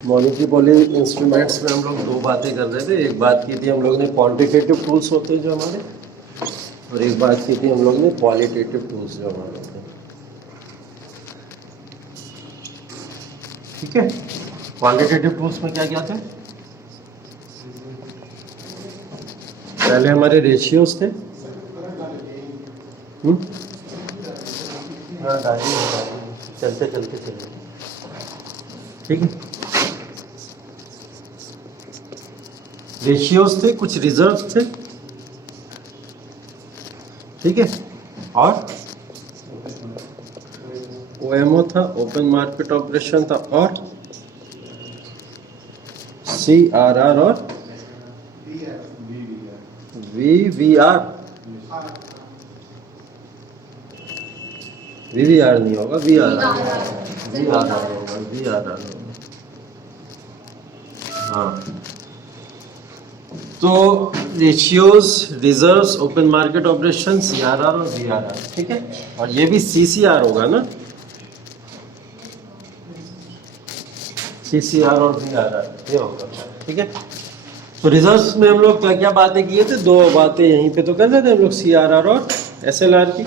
Monetary policy instruments में हम लोग दो बातें कर रहे थे। एक बात की थी हम लोग ने क्वांटिटेटिव टूल्स होते हैं जो हमारे, और एक बात की थी हम लोग ने क्वालिटेटिव टूल्स जो हमारे होते हैं। ठीक है, क्वांटिटेटिव टूल्स में क्या क्या थे? पहले हमारे रेशियोज थे। हाँ, चलते चलते चलते। ठीक है, रेशियोज थे, कुछ रिजर्व थे। ठीक है, और ओएमओ था, ओपन मार्केट ऑपरेशन था, और सीआरआर और वीवीआर। वीवीआर नहीं होगा, वीआरआर होगा, वीआरआर होगा। हाँ, तो ratios, reserves, open market operation, CRR और वीआरआर। ठीक है, और ये भी सीसीआर होगा ना, सीसीआर और वीआरआर ये होगा। ठीक है, तो रिजर्व्स में हम लोग क्या क्या बातें किए थे? दो बातें यहीं पे तो कर रहे थे हम लोग, सीआरआर और एसएलआर की।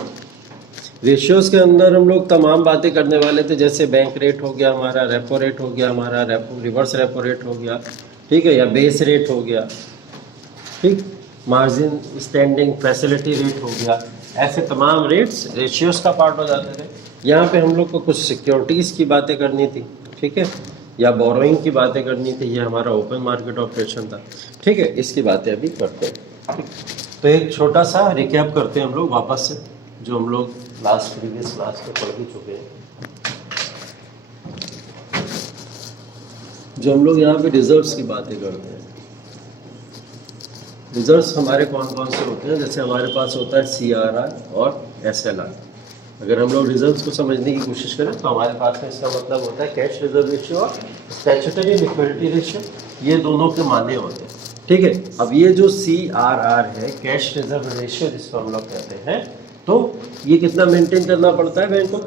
रेशियोज के अंदर हम लोग तमाम बातें करने वाले थे, जैसे बैंक रेट हो गया हमारा, रेपो रेट हो गया हमारा, रिवर्स रेपो रेट हो गया, ठीक है, या बेस रेट हो गया, ठीक, मार्जिन स्टैंडिंग फैसिलिटी रेट हो गया। ऐसे तमाम रेट्स रेशियोज का पार्ट हो जाते थे। यहाँ पे हम लोग को कुछ सिक्योरिटीज़ की बातें करनी थी, ठीक है, या बोरोइंग की बातें करनी थी, ये हमारा ओपन मार्केट ऑपरेशन था। ठीक है, इसकी बातें अभी करते हैं। ठीक, तो एक छोटा सा रिकैप करते हैं हम लोग वापस से, जो हम लोग लास्ट प्रीवियस क्लास में पढ़ भी चुके हैं। जो हम लोग यहाँ पे रिजर्व्स की बातें करते हैं, रिजर्व्स हमारे कौन कौन से होते हैं? जैसे हमारे पास होता है सीआरआर और एसएलआर। अगर हम लोग रिजर्व्स को समझने की कोशिश करें तो हमारे पास में इसका मतलब होता है कैश रिजर्व रेशियो और स्टैट्यूटरी लिक्विडिटी रेशियो, ये दोनों के माने होते हैं। ठीक है, अब ये जो सीआरआर है, कैश रिजर्व रेशियो जिसको हम लोग कहते हैं, तो ये कितना मेंटेन करना पड़ता है बैंक को?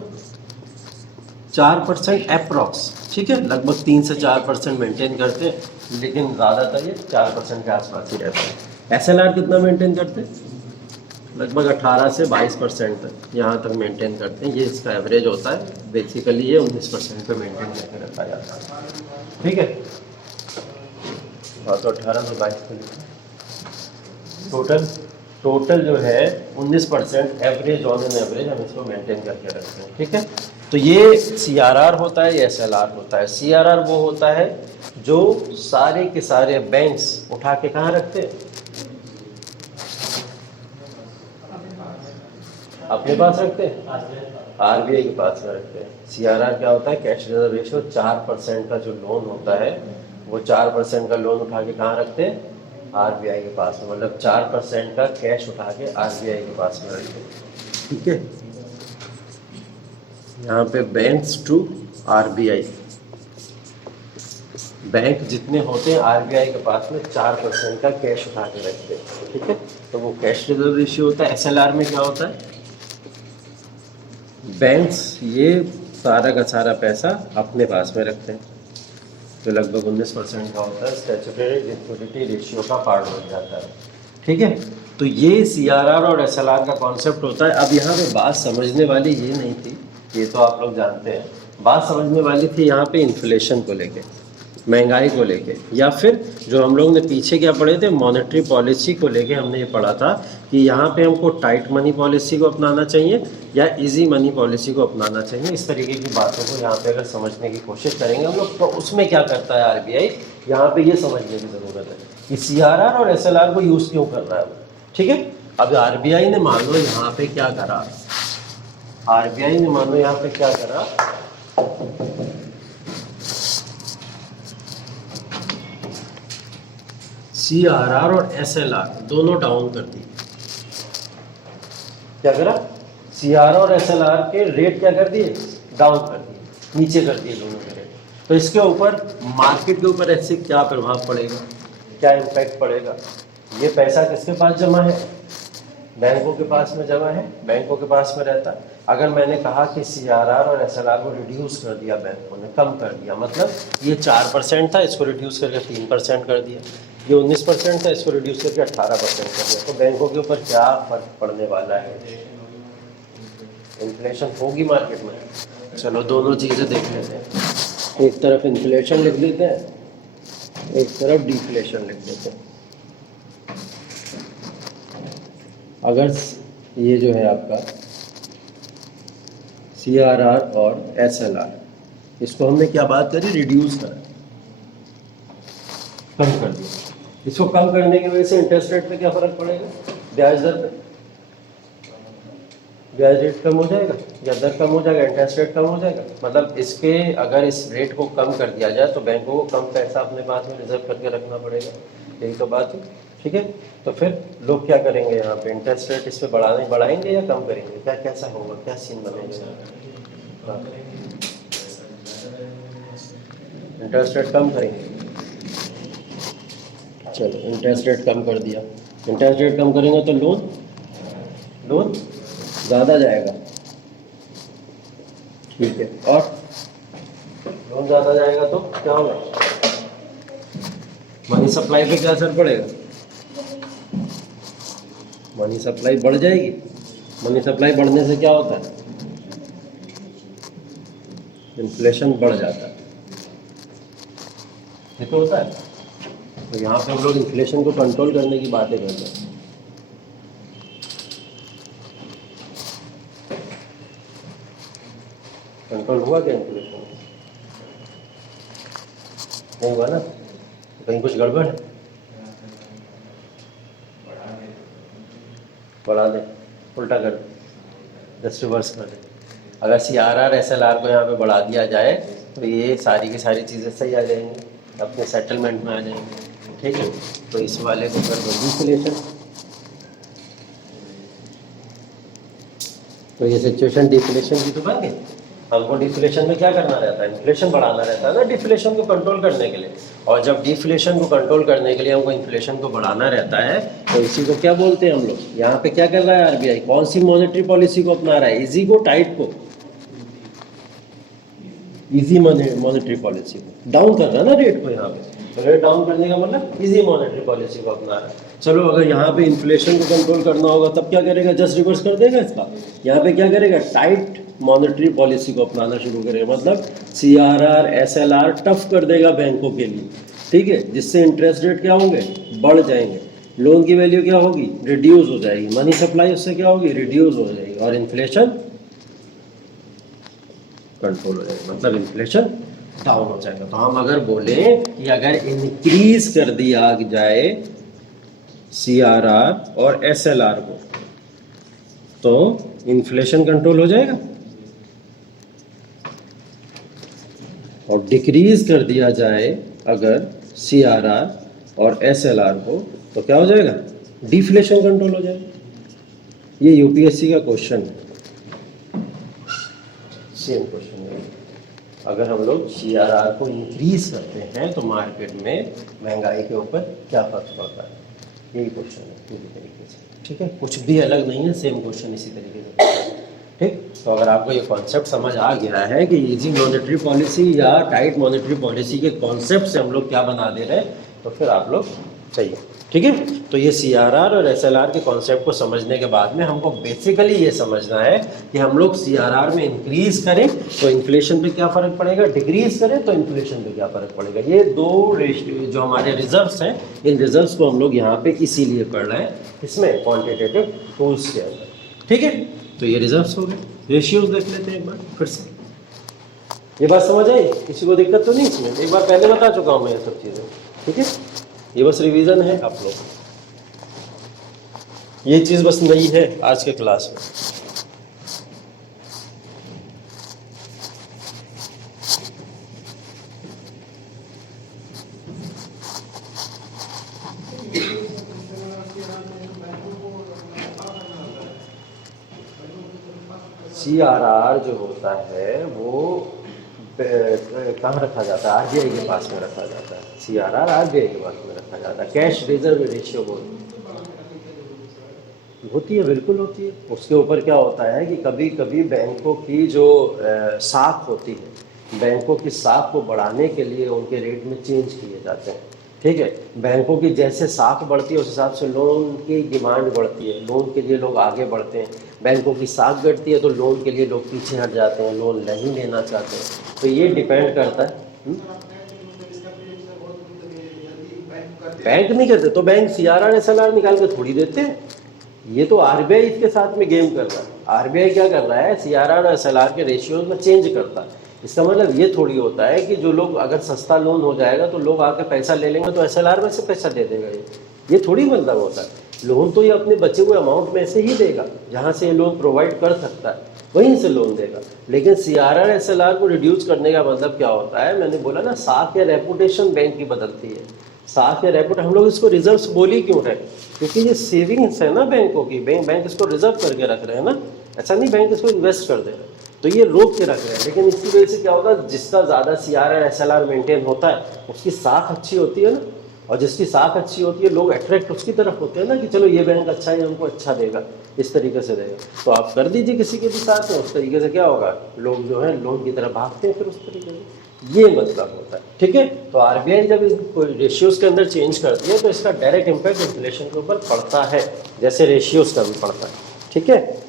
4% अप्रॉक्स। ठीक है, लगभग 3 से 4% मेंटेन करते हैं, लेकिन ज़्यादातर ये 4% के आसपास ही रहता है। एसएलआर कितना मेंटेन करते हैं? लगभग 18 से 22% तक, यहाँ तक मेंटेन करते हैं। ये इसका एवरेज होता है। बेसिकली ये 19% पे मेंटेन करके रखा जाता है। ठीक है, हाँ, तो 18 से 22 टोटल जो है 19% एवरेज, ऑन एन एवरेज हम इसको मेंटेन करके रखते हैं। ठीक है, तो ये सीआरआर होता है, ये एसएलआर होता है। सीआरआर वो होता है जो सारे के सारे बैंक्स उठा के कहाँ रखते हैं? अपने पास रखते हैं, आरबीआई के पास में रखते हैं। सीआरआर क्या होता है? Cash reserve ratio. 4% का जो लोन होता है, वो 4% का लोन उठा के कहाँ रखते हैं? आरबीआई के पास में। मतलब 4% का कैश उठा के आरबीआई के पास में रखते हैं। ठीक है, यहाँ पे बैंक्स टू आरबीआई, बैंक जितने होते हैं आरबीआई के पास में 4% का कैश उठा के रखते हैं। ठीक है, तो वो कैश रिजर्व रेशियो होता है। एसएलआर में क्या होता है? बैंक्स ये सारा का सारा पैसा अपने पास में रखते हैं, तो लगभग 19% का होता है। स्टैट्यूटरी लिक्विडिटी रेशियो का पार्ट बन जाता है। ठीक है, तो ये सीआरआर और एसएलआर का कॉन्सेप्ट होता है। अब यहाँ पे बात समझने वाली ये नहीं थी, ये तो आप लोग जानते हैं। बात समझने वाली थी यहाँ पे इन्फ्लेशन को लेके, महंगाई को लेके, या फिर जो हम लोग ने पीछे क्या पढ़े थे, मॉनेटरी पॉलिसी को लेके हमने ये पढ़ा था कि यहाँ पे हमको टाइट मनी पॉलिसी को अपनाना चाहिए या इजी मनी पॉलिसी को अपनाना चाहिए। इस तरीके की बातों को यहाँ पे अगर समझने की कोशिश करेंगे हम लोग, तो उसमें क्या करता है आरबीआई, यहाँ पे ये समझने की ज़रूरत है कि सीआरआर और एसएलआर को यूज़ क्यों कर रहा है। ठीक है, अब आरबीआई ने मान लो यहाँ पे क्या करा, आरबीआई ने मान लो यहाँ पे क्या करा, सीआरआर और एसएलआर दोनों डाउन कर दिए। क्या करा? सीआरआर और एसएलआर के रेट क्या कर दिए? डाउन कर दिए, नीचे कर दिए दोनों के रेट। तो इसके ऊपर मार्केट के ऊपर ऐसे क्या प्रभाव पड़ेगा, क्या इम्पैक्ट पड़ेगा? ये पैसा किसके पास जमा है? बैंकों के पास में जमा है, बैंकों के पास में रहता है। अगर मैंने कहा कि CRR और SLR को रिड्यूस कर दिया बैंकों ने, कम कर दिया, मतलब ये 4% था, इसको रिड्यूस करके 3% कर दिया, ये 19% था, इसको रिड्यूस करके 18% कर दिया, तो बैंकों के ऊपर क्या फर्क पड़ने वाला है? इन्फ्लेशन होगी मार्केट में। चलो दोनों चीज़ें देख लेते हैं, एक तरफ इन्फ्लेशन लिख देते हैं, एक तरफ डिफ्लेशन लिख देते हैं। अगर ये जो है आपका CRR और SLR, इसको हमने क्या बात करी, रिड्यूस करा, कम कर दिया। इसको कम करने की वजह से इंटरेस्ट रेट पे क्या फर्क पड़ेगा? ब्याज दर पे, ब्याज रेट कम हो जाएगा या दर कम हो जाएगा, इंटरेस्ट रेट कम हो जाएगा। मतलब इसके अगर इस रेट को कम कर दिया जाए तो बैंकों को कम पैसा अपने पास में रिजर्व करके रखना पड़ेगा, यही तो बात है। ठीक है, तो फिर लोग क्या करेंगे, यहाँ पे इंटरेस्ट रेट इस पर बढ़ाएंगे या कम करेंगे, क्या कैसा होगा, क्या सीन बनेगा? इंटरेस्ट रेट कम करेंगे। चलो इंटरेस्ट रेट कम कर दिया, इंटरेस्ट रेट कम करेंगे तो लोन ज़्यादा जाएगा, ठीक है, और लोन ज़्यादा जाएगा तो क्या होगा, मनी सप्लाई पे क्या असर पड़ेगा? मनी सप्लाई बढ़ जाएगी। मनी सप्लाई बढ़ने से क्या होता है? इन्फ्लेशन बढ़ जाता है, ये तो होता है। तो यहाँ पे हम लोग इन्फ्लेशन को कंट्रोल करने की बातें करते हैं। कंट्रोल हुआ क्या इन्फ्लेशन? नहीं हुआ ना, कहीं कुछ गड़बड़ है? बढ़ा दे, उल्टा कर दे, जस्ट रिवर्स कर दे। अगर CRR SLR को यहाँ पे बढ़ा दिया जाए तो ये सारी की सारी चीज़ें सही आ जाएंगी, अपने सेटलमेंट में आ जाएंगे, ठीक है। तो इस वाले को कर दो डिफ्लेशन, तो ये सिचुएशन डिफ्लेशन की तो बन गई। हमको डिफ्लेशन में क्या करना रहता है, इन्फ्लेशन बढ़ाना रहता है ना, डिफ्लेशन को कंट्रोल करने के लिए। और जब डिफ्लेशन को कंट्रोल करने के लिए हमको इन्फ्लेशन को बढ़ाना रहता है तो इसी को क्या बोलते हैं हम लोग? यहाँ पे क्या कर रहा है RBI, कौन सी मॉनेटरी पॉलिसी को अपना रहा है? इजी को, टाइट को? इजी मॉनेटरी पॉलिसी को डाउन कर रहा है ना रेट को। यहाँ पे रेट डाउन करने का मतलब इजी मॉनेटरी पॉलिसी को अपना रहा है। चलो अगर यहाँ पे इन्फ्लेशन को कंट्रोल करना होगा तब क्या करेगा, जस्ट रिवर्स कर देगा इसका। यहाँ पे क्या करेगा, टाइट मॉनेटरी पॉलिसी को अपनाना शुरू करेगा, मतलब CRR SLR टफ कर देगा बैंकों के लिए, ठीक है, जिससे इंटरेस्ट रेट क्या होंगे, बढ़ जाएंगे, लोन की वैल्यू क्या होगी, रिड्यूस हो जाएगी, मनी सप्लाई उससे क्या होगी, रिड्यूस हो जाएगी, और इन्फ्लेशन कंट्रोल हो जाएगा, मतलब इन्फ्लेशन डाउन हो जाएगा। तो हम अगर बोले कि अगर इंक्रीज कर दिया जाए CRR और SLR को तो इन्फ्लेशन कंट्रोल हो जाएगा, और डिक्रीज कर दिया जाए अगर CRR और SLR को तो क्या हो जाएगा, डिफ्लेशन कंट्रोल हो जाएगा। ये UPSC का क्वेश्चन है, सेम क्वेश्चन है। अगर हम लोग CRR को इंक्रीज करते हैं तो मार्केट में महंगाई के ऊपर क्या फर्क पड़ता है, यही क्वेश्चन है इसी तरीके से, ठीक है, कुछ भी अलग नहीं है, सेम क्वेश्चन इसी तरीके से, ठीक। तो अगर आपको ये कॉन्सेप्ट समझ आ गया है कि इजी मॉनेटरी पॉलिसी या टाइट मॉनेटरी पॉलिसी के कॉन्सेप्ट से हम लोग क्या बना दे रहे हैं, तो फिर आप लोग चाहिए, ठीक है। तो ये CRR और SLR के कॉन्सेप्ट को समझने के बाद में हमको बेसिकली ये समझना है कि हम लोग CRR में इंक्रीज करें तो इन्फ्लेशन पे क्या फ़र्क पड़ेगा, डिक्रीज करें तो इन्फ्लेशन पे क्या फ़र्क पड़ेगा। ये दो रेशियो जो हमारे रिजर्व्स हैं, इन रिजर्व्स को हम लोग यहाँ पे इसीलिए पढ़ रहे हैं इसमें क्वान्टिटेटिव टूल्स के अंदर, ठीक है। तो ये रिजर्व्स हो गए, रेशियोज देख लेते हैं एक बार फिर से। ये बात समझ आई, किसी को दिक्कत तो नहीं इसमें? एक बार पहले बता चुका हूँ मैं ये सब चीज़ें, ठीक है, ये बस रिवीजन है आप लोग, ये चीज़ बस नई है आज के क्लास में। CRR जो होता है वो कहाँ रखा जाता है, RBI के पास में रखा जाता है। CRR RBI के पास में रखा जाता है, कैश रिजर्व रेशियो बोलते हैं। होती है, बिल्कुल होती है। उसके ऊपर क्या होता है कि कभी कभी बैंकों की जो साख होती है, बैंकों की साख को बढ़ाने के लिए उनके रेट में चेंज किए जाते हैं। ठीक है, बैंकों की जैसे साख बढ़ती है उस हिसाब से लोन की डिमांड बढ़ती है, लोन के लिए लोग आगे बढ़ते हैं। बैंकों की साख घटती है तो लोन के लिए लोग पीछे हट जाते हैं, लोन नहीं लेना चाहते हैं। तो ये डिपेंड करता है। बैंक नहीं करते तो बैंक सीआरआर एसएलआर निकाल के थोड़ी देते हैं। ये तो आरबीआई इसके साथ में गेम कर रहा है। आरबीआई क्या कर रहा है, सीआरआर और एसएलआर के रेशियोज में चेंज करता है। इसका मतलब ये थोड़ी होता है कि जो लोग, अगर सस्ता लोन हो जाएगा तो लोग आके पैसा ले लेंगे तो एसएलआर में से पैसा दे देगा। ये थोड़ी मतलब होता है। लोन तो ये अपने बचे हुए अमाउंट में से ही देगा, जहाँ से ये लोन प्रोवाइड कर सकता है वहीं से लोन देगा। लेकिन सीआरआर एसएलआर को रिड्यूस करने का मतलब क्या होता है, मैंने बोला ना, साख या रेपुटेशन बैंक की बदलती है। साख या रेपुट, हम लोग इसको रिजर्व्स बोल ही क्यों रहे, क्योंकि ये सेविंग्स है ना बैंकों की। बैंक इसको रिजर्व करके रख रहे हैं ना, ऐसा नहीं बैंक इसको इन्वेस्ट कर दे रहे, तो ये रोक के रख रहे हैं। लेकिन इसकी वजह से क्या होगा, जिसका ज़्यादा सीआरआर एसएलआर मेंटेन होता है उसकी साख अच्छी होती है ना, और जिसकी साख अच्छी होती है लोग अट्रैक्ट उसकी तरफ होते हैं ना, कि चलो ये बैंक अच्छा है, हमको अच्छा देगा, इस तरीके से देगा। तो आप कर दीजिए किसी के भी साथ में, उस तरीके से क्या होगा, लोग जो है लोन की तरफ भागते हैं फिर उस तरीके से। ये मतलब होता है। ठीक है, तो आरबीआई जब कोई रेशियोज के अंदर चेंज करती है तो इसका डायरेक्ट इम्पैक्ट इन्फ्लेशन के ऊपर पड़ता है, जैसे रेशियोज का भी पड़ता है। ठीक है,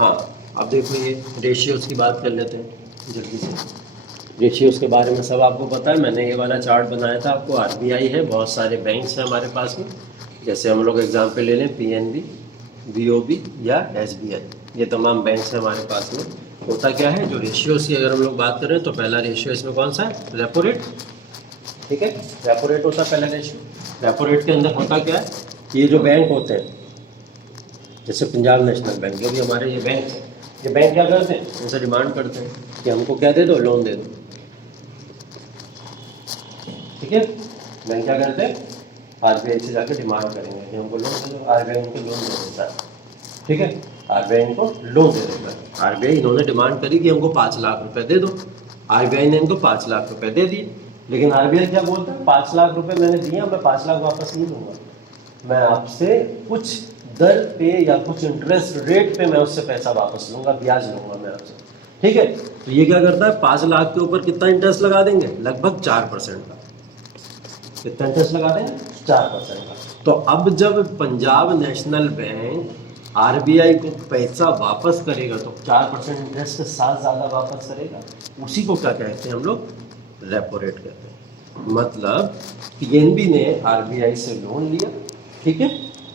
हाँ, अब देखो ये रेशियोज की बात कर लेते हैं जल्दी से। रेशियोज के बारे में सब आपको पता है, मैंने ये वाला चार्ट बनाया था आपको। आरबीआई है, बहुत सारे बैंक्स हैं हमारे पास में, जैसे हम लोग एग्जाम्पल ले लें पीएनबी, बीओबी या एसबीआई, ये तमाम बैंक्स हैं हमारे पास में। होता क्या है, जो रेशियोज की अगर हम लोग बात करें तो पहला रेशियो इसमें कौन सा है, रेपो रेट। ठीक है, रेपो रेट होता है पहला रेशियो। रेपो रेट के अंदर होता क्या है, ये जो बैंक होते हैं जैसे पंजाब नेशनल बैंक, जो भी हमारे ये बैंक है, ये बैंक क्या करते हैं, उनसे डिमांड करते हैं कि हमको क्या दे दो, लोन दे दो। ठीक है, बैंक क्या करते हैं, आरबीआई से जाकर डिमांड करेंगे कि हमको लोन दे दो, आरबीआई उनको लोन दे देता है। ठीक है, आरबीआई इनको लोन दे देता है। आरबीआई इन्होंने डिमांड करी कि हमको 5 लाख रुपए दे दो, आरबीआई ने इनको 5 लाख रुपए दे दिए। लेकिन आरबीआई क्या बोलता है, 5 लाख रुपए मैंने दिया, मैं 5 लाख वापस नहीं दूंगा, मैं आपसे कुछ दर पे या कुछ इंटरेस्ट रेट पे मैं उससे पैसा वापस लूंगा, ब्याज लूंगा मैं आपसे। ठीक है, तो ये क्या करता है, 5 लाख के ऊपर कितना इंटरेस्ट लगा देंगे, लगभग 4% का। कितना इंटरेस्ट लगा देंगे, 4% का। तो अब जब पंजाब नेशनल बैंक आरबीआई को पैसा वापस करेगा तो 4% इंटरेस्ट के साथ ज़्यादा वापस करेगा, उसी को क्या कहते हैं हम लोग, रेपो रेट कहते हैं। मतलब पीएनबी ने आरबीआई से लोन लिया, ठीक है,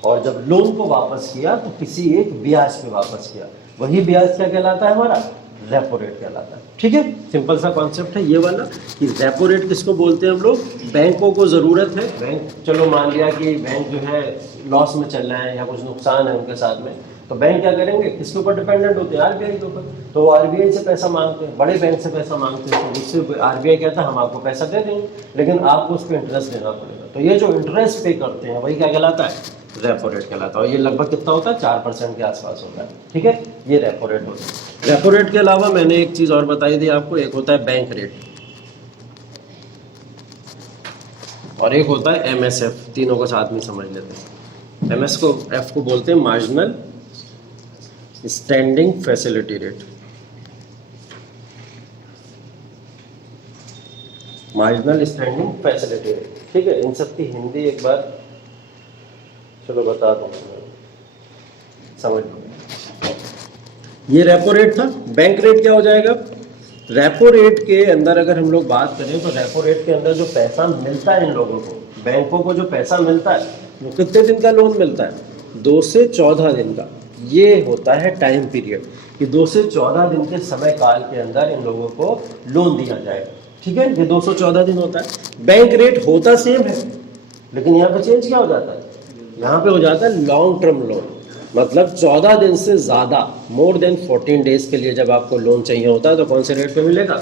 और जब लोन को वापस किया तो किसी एक ब्याज पे वापस किया, वही ब्याज क्या कहलाता है, हमारा रेपो रेट कहलाता है। ठीक है, सिंपल सा कॉन्सेप्ट है ये वाला कि रेपो रेट किसको बोलते हैं हम लोग, बैंकों को ज़रूरत है, बैंक चलो मान लिया कि बैंक जो है लॉस में चल रहे हैं या कुछ नुकसान है उनके साथ में, तो बैंक क्या करेंगे, किसके ऊपर डिपेंडेंट होते हैं, आरबीआई के ऊपर। तो आरबीआई से पैसा मांगते हैं, बड़े बैंक से पैसा मांगते हैं, तो उससे आरबीआई कहता है हम आपको पैसा दे देंगे, लेकिन आपको उस पर इंटरेस्ट देना पड़ेगा। तो ये जो इंटरेस्ट पे करते हैं वही क्या कहलाता है, रेपो रेट कहलाता है। और ये लगभग कितना होता है, 4% के आसपास होता है। ठीक है, ये रेपो रेट होता है। रेपो रेट के अलावा मैंने एक चीज़ और बताई थी आपको, एक होता है बैंक रेट और एक होता है एमएसएफ। तीनों को साथ में समझ लेते हैं। एमएस को, एफ को बोलते हैं marginal standing facility rate. Marginal standing facility rate, ठीक है। इन सब की हिंदी एक बार चलो बता दो, समझ लो। ये रेपो रेट था। बैंक रेट क्या हो जाएगा, रेपो रेट के अंदर अगर हम लोग बात करें तो रेपो रेट के अंदर जो पैसा मिलता है इन लोगों को, बैंकों को जो पैसा मिलता है वो कितने दिन का लोन मिलता है, 2 से 14 दिन का। ये होता है टाइम पीरियड कि 2 से 14 दिन के समय काल के अंदर इन लोगों को लोन दिया जाएगा। ठीक है, ये 214 दिन होता है। बैंक रेट होता सेम है, लेकिन यहाँ पे चेंज क्या हो जाता है, यहाँ पे हो जाता है लॉन्ग टर्म लोन। मतलब 14 दिन से ज़्यादा, मोर देन 14 डेज के लिए जब आपको लोन चाहिए होता है तो कौन से रेट पे मिलेगा,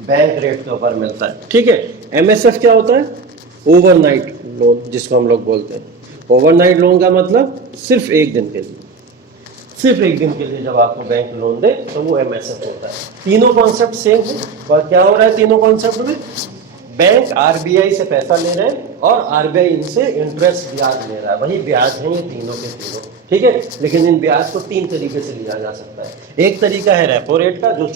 बैंक रेट के ऊपर मिलता है। ठीक है। एमएसएफ क्या होता है, ओवरनाइट लोन जिसको हम लोग बोलते हैं। ओवरनाइट लोन का मतलब सिर्फ एक दिन के लिए, सिर्फ एक दिन के लिए जब आपको बैंक लोन दे तो वो एमएसएफ होता है। तीनों कॉन्सेप्ट सेम है। और क्या हो रहा है तीनों कॉन्सेप्ट में, बैंक आरबीआई से पैसा ले रहे हैं और आरबीआई इनसे इंटरेस्ट ब्याज ले रहा है, वही ब्याज है ये तीनों के तीनों, ठीक है। लेकिन इन ब्याज को 3 तरीके से लिया जा सकता है। एक तरीका है रेपो रेट का, जो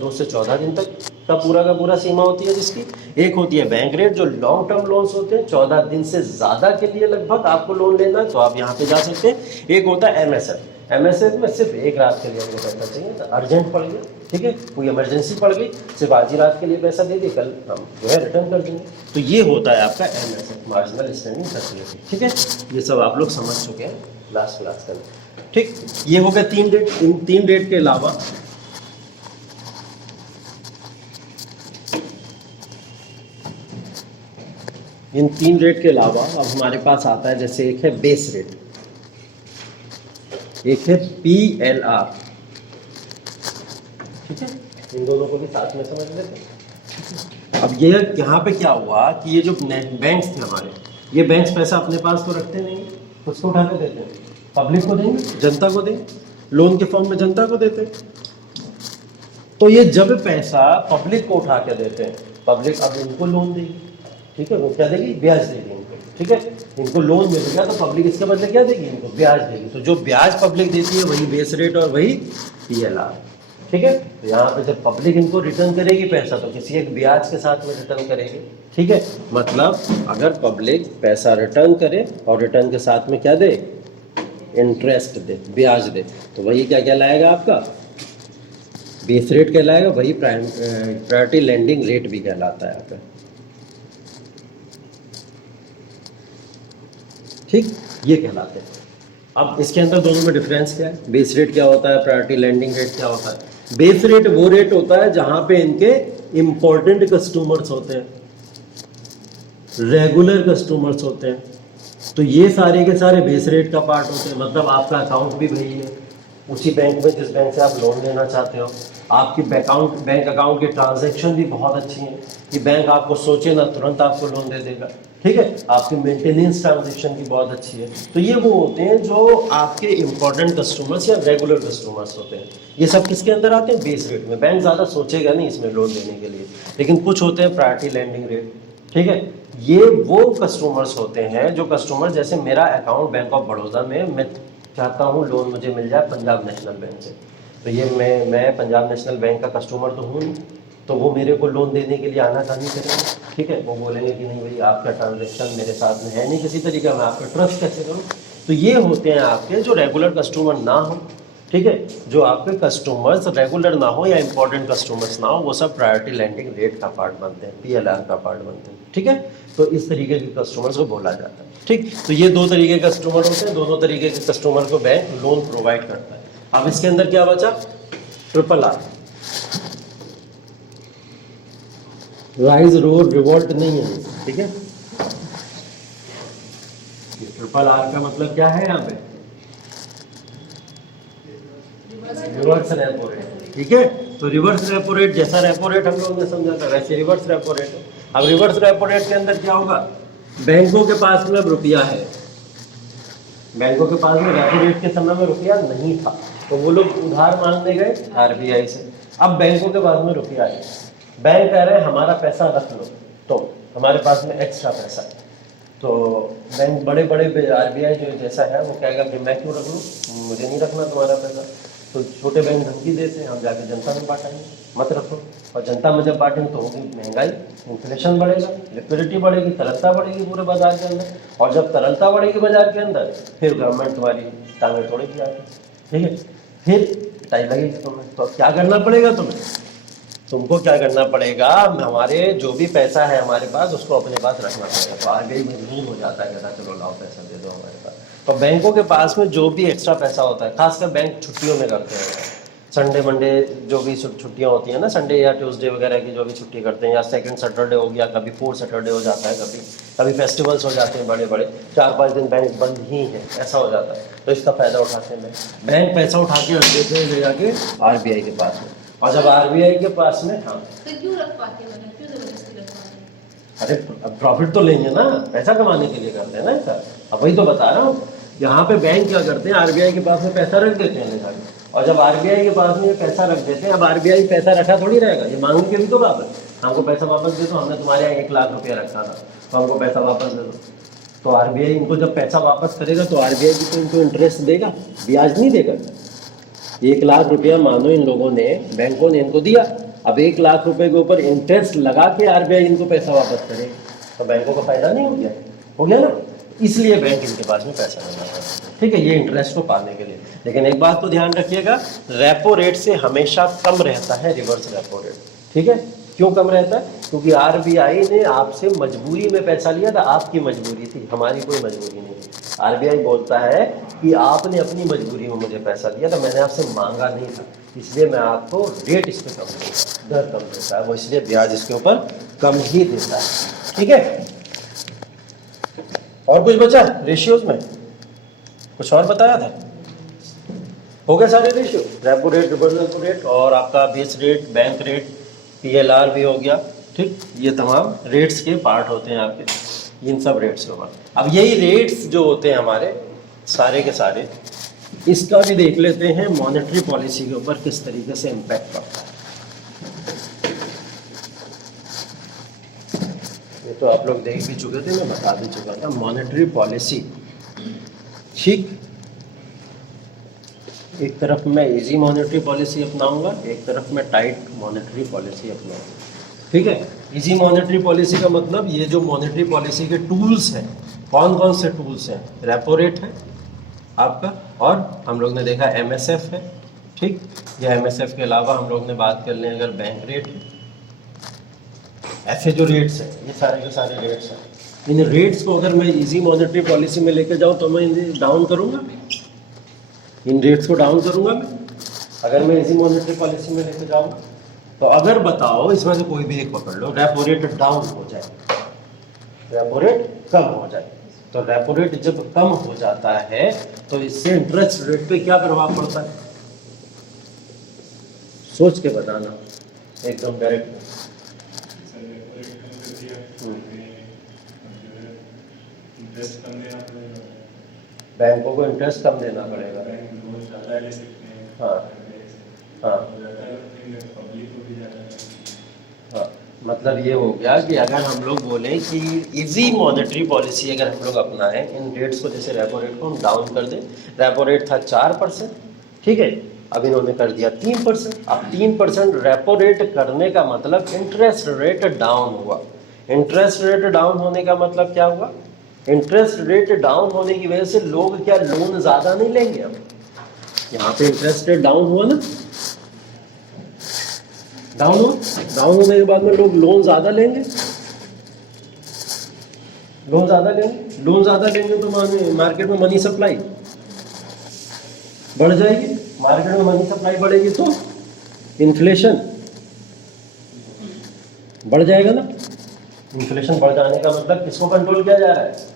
2 से 14 दिन तक का पूरा सीमा होती है जिसकी। एक होती है बैंक रेट, जो लॉन्ग टर्म लोन्स होते हैं, 14 दिन से ज़्यादा के लिए लगभग आपको लोन लेना है तो आप यहाँ पे जा सकते हैं। एक होता है एमएसएफ। एमएसएफ में सिर्फ एक रात के लिए हमको पैसा चाहिए, तो अर्जेंट पड़ गया, ठीक है, कोई इमरजेंसी पड़ गई, सिर्फ आज ही रात के लिए पैसा दे दिए, कल हम जो है रिटर्न कर देंगे। तो ये होता है आपका एमएसएफ, मार्जिनल स्टैंडिंग फैसिलिटी, ठीक है। ये सब आप लोग समझ चुके हैं लास्ट क्लास में, ठीक। ये हो गया 3 डेट। इन 3 डेट के अलावा अब हमारे पास आता है, जैसे एक है बेस रेट, एक है PLR, ठीक है। इन दोनों को भी साथ में समझ लेते हैं। अब ये यहाँ पे क्या हुआ कि ये जो बैंक्स थे हमारे, ये बैंक्स पैसा अपने पास तो रखते नहीं, उसको उठा के देते हैं, पब्लिक को देंगे, जनता को देंगे, लोन के फॉर्म में जनता को देते हैं। तो ये जब पैसा पब्लिक को उठा के देते हैं, पब्लिक अब इनको लोन देगी, ठीक है, वो क्या देगी, ब्याज देगी इनको, ठीक है। इनको लोन मिल गया तो पब्लिक इसके बदले क्या देगी, इनको ब्याज देगी। तो जो ब्याज पब्लिक देती है वही बेस रेट और वही PLR, ठीक है। तो यहाँ पे जब पब्लिक इनको रिटर्न करेगी पैसा, तो किसी एक ब्याज के साथ में रिटर्न करेगी, ठीक है। मतलब अगर पब्लिक पैसा रिटर्न करे और रिटर्न के साथ में क्या दे, इंटरेस्ट दे, ब्याज दे, तो वही क्या कहलाएगा, आपका बेस रेट कहलाएगा, वही प्रायोरिटी लैंडिंग रेट भी कहलाता है आपका, ठीक, ये कहलाते हैं। अब इसके अंदर दोनों में डिफरेंस क्या है, बेस रेट क्या होता है, प्रायोरिटी लैंडिंग रेट क्या होता है। बेस रेट वो रेट होता है जहां पे इनके इंपॉर्टेंट कस्टमर्स होते हैं, रेगुलर कस्टमर्स होते हैं, तो ये सारे के सारे बेस रेट का पार्ट होते हैं। मतलब आपका अकाउंट भी वही है उसी बैंक में जिस बैंक से आप लोन लेना चाहते हो, आपकी बैंक अकाउंट की ट्रांजैक्शन भी बहुत अच्छी है कि बैंक आपको सोचे ना तुरंत आपको लोन दे देगा, ठीक है। आपकी मेंटेनेंस ट्रांजैक्शन भी बहुत अच्छी है। तो ये वो होते हैं जो आपके इंपॉर्टेंट कस्टमर्स या रेगुलर कस्टमर्स होते हैं। ये सब किसके अंदर आते हैं, बेस रेट में। बैंक ज़्यादा सोचेगा नहीं इसमें लोन देने के लिए, लेकिन कुछ होते हैं प्रायोरिटी लैंडिंग रेट, ठीक है। ये वो कस्टमर्स होते हैं जो कस्टमर, जैसे मेरा अकाउंट बैंक ऑफ बड़ौदा में, मैं चाहता हूँ लोन मुझे मिल जाए पंजाब नेशनल बैंक से, तो ये मैं पंजाब नेशनल बैंक का कस्टमर तो हूँ, तो वो मेरे को लोन देने के लिए आनाकानी करेंगे, ठीक है। वो बोलेंगे कि नहीं भाई आपका ट्रांजैक्शन मेरे साथ में है नहीं किसी तरीका, मैं आप पर ट्रस्ट कैसे करूँ। तो ये होते हैं आपके जो रेगुलर कस्टमर ना हो, ठीक है, जो आपके कस्टमर्स रेगुलर ना हो या इंपॉर्टेंट कस्टमर्स ना हो, वो सब प्रायोरिटी लैंडिंग रेट का पार्ट बनते हैं, PLR का पार्ट बनते हैं, ठीक है। तो इस तरीके के कस्टमर्स को बोला जाता है, ठीक। तो ये 2 तरीके के कस्टमर होते हैं, दोनों तरीके के कस्टमर को बैंक लोन प्रोवाइड करता है। अब इसके अंदर क्या बचा, RRR, राइज रोल रिवॉल्ट नहीं है, ठीक है। RRR का मतलब क्या है यहाँ पे, रिवर्स रेपो रेट, ठीक है। तो रिवर्स रेपो रेट, जैसा रेपो रेट हम लोगों ने समझा था वैसे रिवर्स रेपो रेट है। अब रिवर्स रेपो रेट के अंदर क्या होगा, बैंकों के पास में रुपया है, बैंकों के पास में रेपो रेट के समय में रुपया नहीं था, तो वो लोग उधार मांगने गए RBI से। अब बैंकों के पास में रुपया है, बैंक कह रहे हैं हमारा पैसा रख लो, तो हमारे पास में एक्स्ट्रा पैसा है, तो बैंक बड़े RBI जो जैसा है वो कहेगा कि मैं क्यों रख लूँ, मुझे नहीं रखना तुम्हारा पैसा। तो छोटे बैंक धमकी देते हैं, हम जाके जनता में बांटेंगे, मत रखो। और जनता में जब बांटेंगे तो होगी महंगाई, इन्फ्लेशन बढ़ेगा, लिक्विडिटी बढ़ेगी, तरलता बढ़ेगी पूरे बाजार के अंदर, और जब तरलता बढ़ेगी बाजार के अंदर, फिर गवर्नमेंट तुम्हारी टांगें तोड़ेगी आके, ठीक है, फिर टाई लगेगी तुम्हें। तो क्या करना पड़ेगा तुम्हें, तुमको क्या करना पड़ेगा, हमारे जो भी पैसा है हमारे पास उसको अपने पास रखना पड़ेगा। तो RBI मजबूर हो जाता है, कहता चलो लाओ पैसा दे दो हमारे पास। तो बैंकों के पास में जो भी एक्स्ट्रा पैसा होता है, खासकर बैंक छुट्टियों में करते हैं, संडे मंडे जो भी छुट्टियां होती हैं ना, संडे या ट्यूसडे वगैरह की जो भी छुट्टी करते हैं, या सेकंड सैटरडे हो गया, कभी 4th सैटरडे हो जाता है, कभी फेस्टिवल्स हो जाते हैं बड़े 4-5 दिन बैंक बंद ही है, ऐसा हो जाता है। तो इसका फ़ायदा उठाते हैं बैंक पैसा उठा के रख देते हैं ले जाके RBI के पास में। और जब RBI के पास में, हाँ तो क्यों रख पाते हैं, मतलब क्यों जबरदस्ती रख पाते हैं? अरे प्रॉफिट तो लेंगे ना, पैसा कमाने के लिए करते हैं ना ऐसा। अब वही तो बता रहा हूँ, यहाँ पे बैंक क्या करते हैं, RBI के पास में पैसा रख देते हैं ले जाके, और जब RBI के पास में पैसा रख देते हैं, अब RBI पैसा रखा थोड़ी रहेगा, ये मांगेंगे भी तो वापस, हमको पैसा वापस दे दो, हमने तुम्हारे यहाँ 1 लाख रुपया रखा था तो हमको पैसा वापस दे दो। तो आरबीआई इनको जब पैसा वापस करेगा तो आरबीआई भी तो इनको इंटरेस्ट देगा, ब्याज नहीं देगा। 1 लाख रुपया मानो इन लोगों ने, बैंकों ने इनको दिया, अब 1 लाख रुपए के ऊपर इंटरेस्ट लगा के आरबीआई इनको पैसा वापस करे तो बैंकों का फायदा नहीं हो गया? हो गया ना। इसलिए बैंक इनके पास में पैसा लेना है, ठीक है, ये इंटरेस्ट को पाने के लिए। लेकिन एक बात को ध्यान रखिएगा, रेपो रेट से हमेशा कम रहता है रिवर्स रेपो रेट, ठीक है। क्यों कम रहता है? क्योंकि आरबीआई ने आपसे मजबूरी में पैसा लिया था, आपकी मजबूरी थी, हमारी कोई मजबूरी नहीं थी। आरबीआई बोलता है कि आपने अपनी मजबूरी में मुझे पैसा दिया था, मैंने आपसे मांगा नहीं था, इसलिए मैं आपको रेट इस पर कम दूंगा, दर कम देता है वो, इसलिए ब्याज इसके ऊपर कम ही देता है, ठीक है। और कुछ बचा रेशियोज में? कुछ और बताया था? हो गए सारे ratio, repo rate, reverse repo rate और आपका base rate, bank rate, PLR भी हो गया, ठीक। ये तमाम रेट्स के पार्ट होते हैं आपके, इन सब रेट्स के ऊपर। अब यही रेट्स जो होते हैं हमारे सारे के सारे, इसका भी देख लेते हैं मॉनेटरी पॉलिसी के ऊपर किस तरीके से इम्पैक्ट पड़ता है। ये तो आप लोग देख भी चुके थे, मैं बता भी चुका था। मॉनेटरी पॉलिसी, ठीक, एक तरफ मैं इजी मॉनेटरी पॉलिसी अपनाऊंगा, एक तरफ मैं टाइट मॉनेटरी पॉलिसी अपनाऊंगा, ठीक है। इजी मॉनेटरी पॉलिसी का मतलब ये जो मॉनेटरी पॉलिसी के टूल्स हैं, कौन कौन से टूल्स हैं? रेपो रेट है आपका, और हम लोग ने देखा एमएसएफ है, ठीक। या एमएसएफ के अलावा हम लोग ने बात कर लें अगर बैंक रेट है, ऐसे जो रेट्स हैं ये सारे के सारे रेट्स हैं। इन रेट्स को अगर मैं इजी मॉनेटरी पॉलिसी में लेके जाऊं तो मैं इन्हें डाउन करूंगा, इन रेट्स को डाउन करूंगा मैं, अगर मैं इजी मॉनेटरी पॉलिसी में लेके जाऊंगा। तो अगर बताओ इसमें से कोई भी एक पकड़ लो, रेपो रेट डाउन हो जाए, रेपो रेट कम हो जाए, तो रेपो रेट जब कम हो जाता है तो इससे इंटरेस्ट रेट पे क्या प्रभाव पड़ता है? सोच के बताना एकदम डायरेक्ट। बैंकों को इंटरेस्ट कम देना पड़ेगा। हाँ हाँ हाँ, मतलब ये हो गया कि अगर हम लोग बोलें कि इजी मॉनेटरी पॉलिसी अगर हम लोग अपनाएं, इन रेट्स को, जैसे रेपो रेट को हम डाउन कर दें, रेपो रेट था 4%, ठीक है, अब इन्होंने कर दिया 3%। अब 3% रेपो रेट करने का मतलब इंटरेस्ट रेट डाउन हुआ। इंटरेस्ट रेट डाउन होने का मतलब क्या हुआ? इंटरेस्ट रेट डाउन होने की वजह से लोग क्या लोन ज़्यादा नहीं लेंगे? अब यहाँ पे इंटरेस्ट रेट डाउन हुआ ना, डाउन हो, डाउन होने के बाद में लोग लोन ज़्यादा लेंगे, लोन ज़्यादा लेंगे, लोन ज़्यादा लेंगे तो मार्केट में मनी सप्लाई बढ़ जाएगी। मार्केट में मनी सप्लाई बढ़ेगी तो इन्फ्लेशन बढ़ जाएगा ना। इन्फ्लेशन बढ़ जाने का मतलब किसको कंट्रोल किया जा रहा है?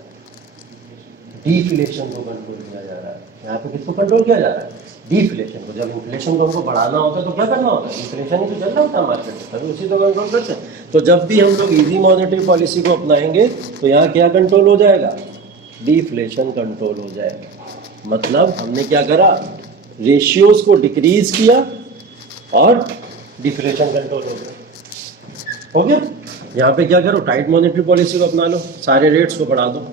डिफ्लेशन को कंट्रोल किया जा रहा है। यहाँ पे किसको कंट्रोल किया जा रहा है? डिफ्लेशन को। जब इन्फ्लेशन को हमको बढ़ाना होता है तो क्या करना होता है? इन्फ्लेशन ही तो चल रहा होता है मार्केट में, तभी उसी को कंट्रोल करते हैं। तो जब भी हम लोग इजी मॉनेटरी पॉलिसी को अपनाएंगे तो यहाँ क्या कंट्रोल हो जाएगा? डिफ्लेशन कंट्रोल हो जाएगा। मतलब हमने क्या करा? रेशियोज को डिक्रीज किया और डिफ्लेशन कंट्रोल हो गया। हो गया? यहाँ पे क्या करो? टाइट मॉनेटरी पॉलिसी को अपना लो, सारे रेट्स को बढ़ा दो,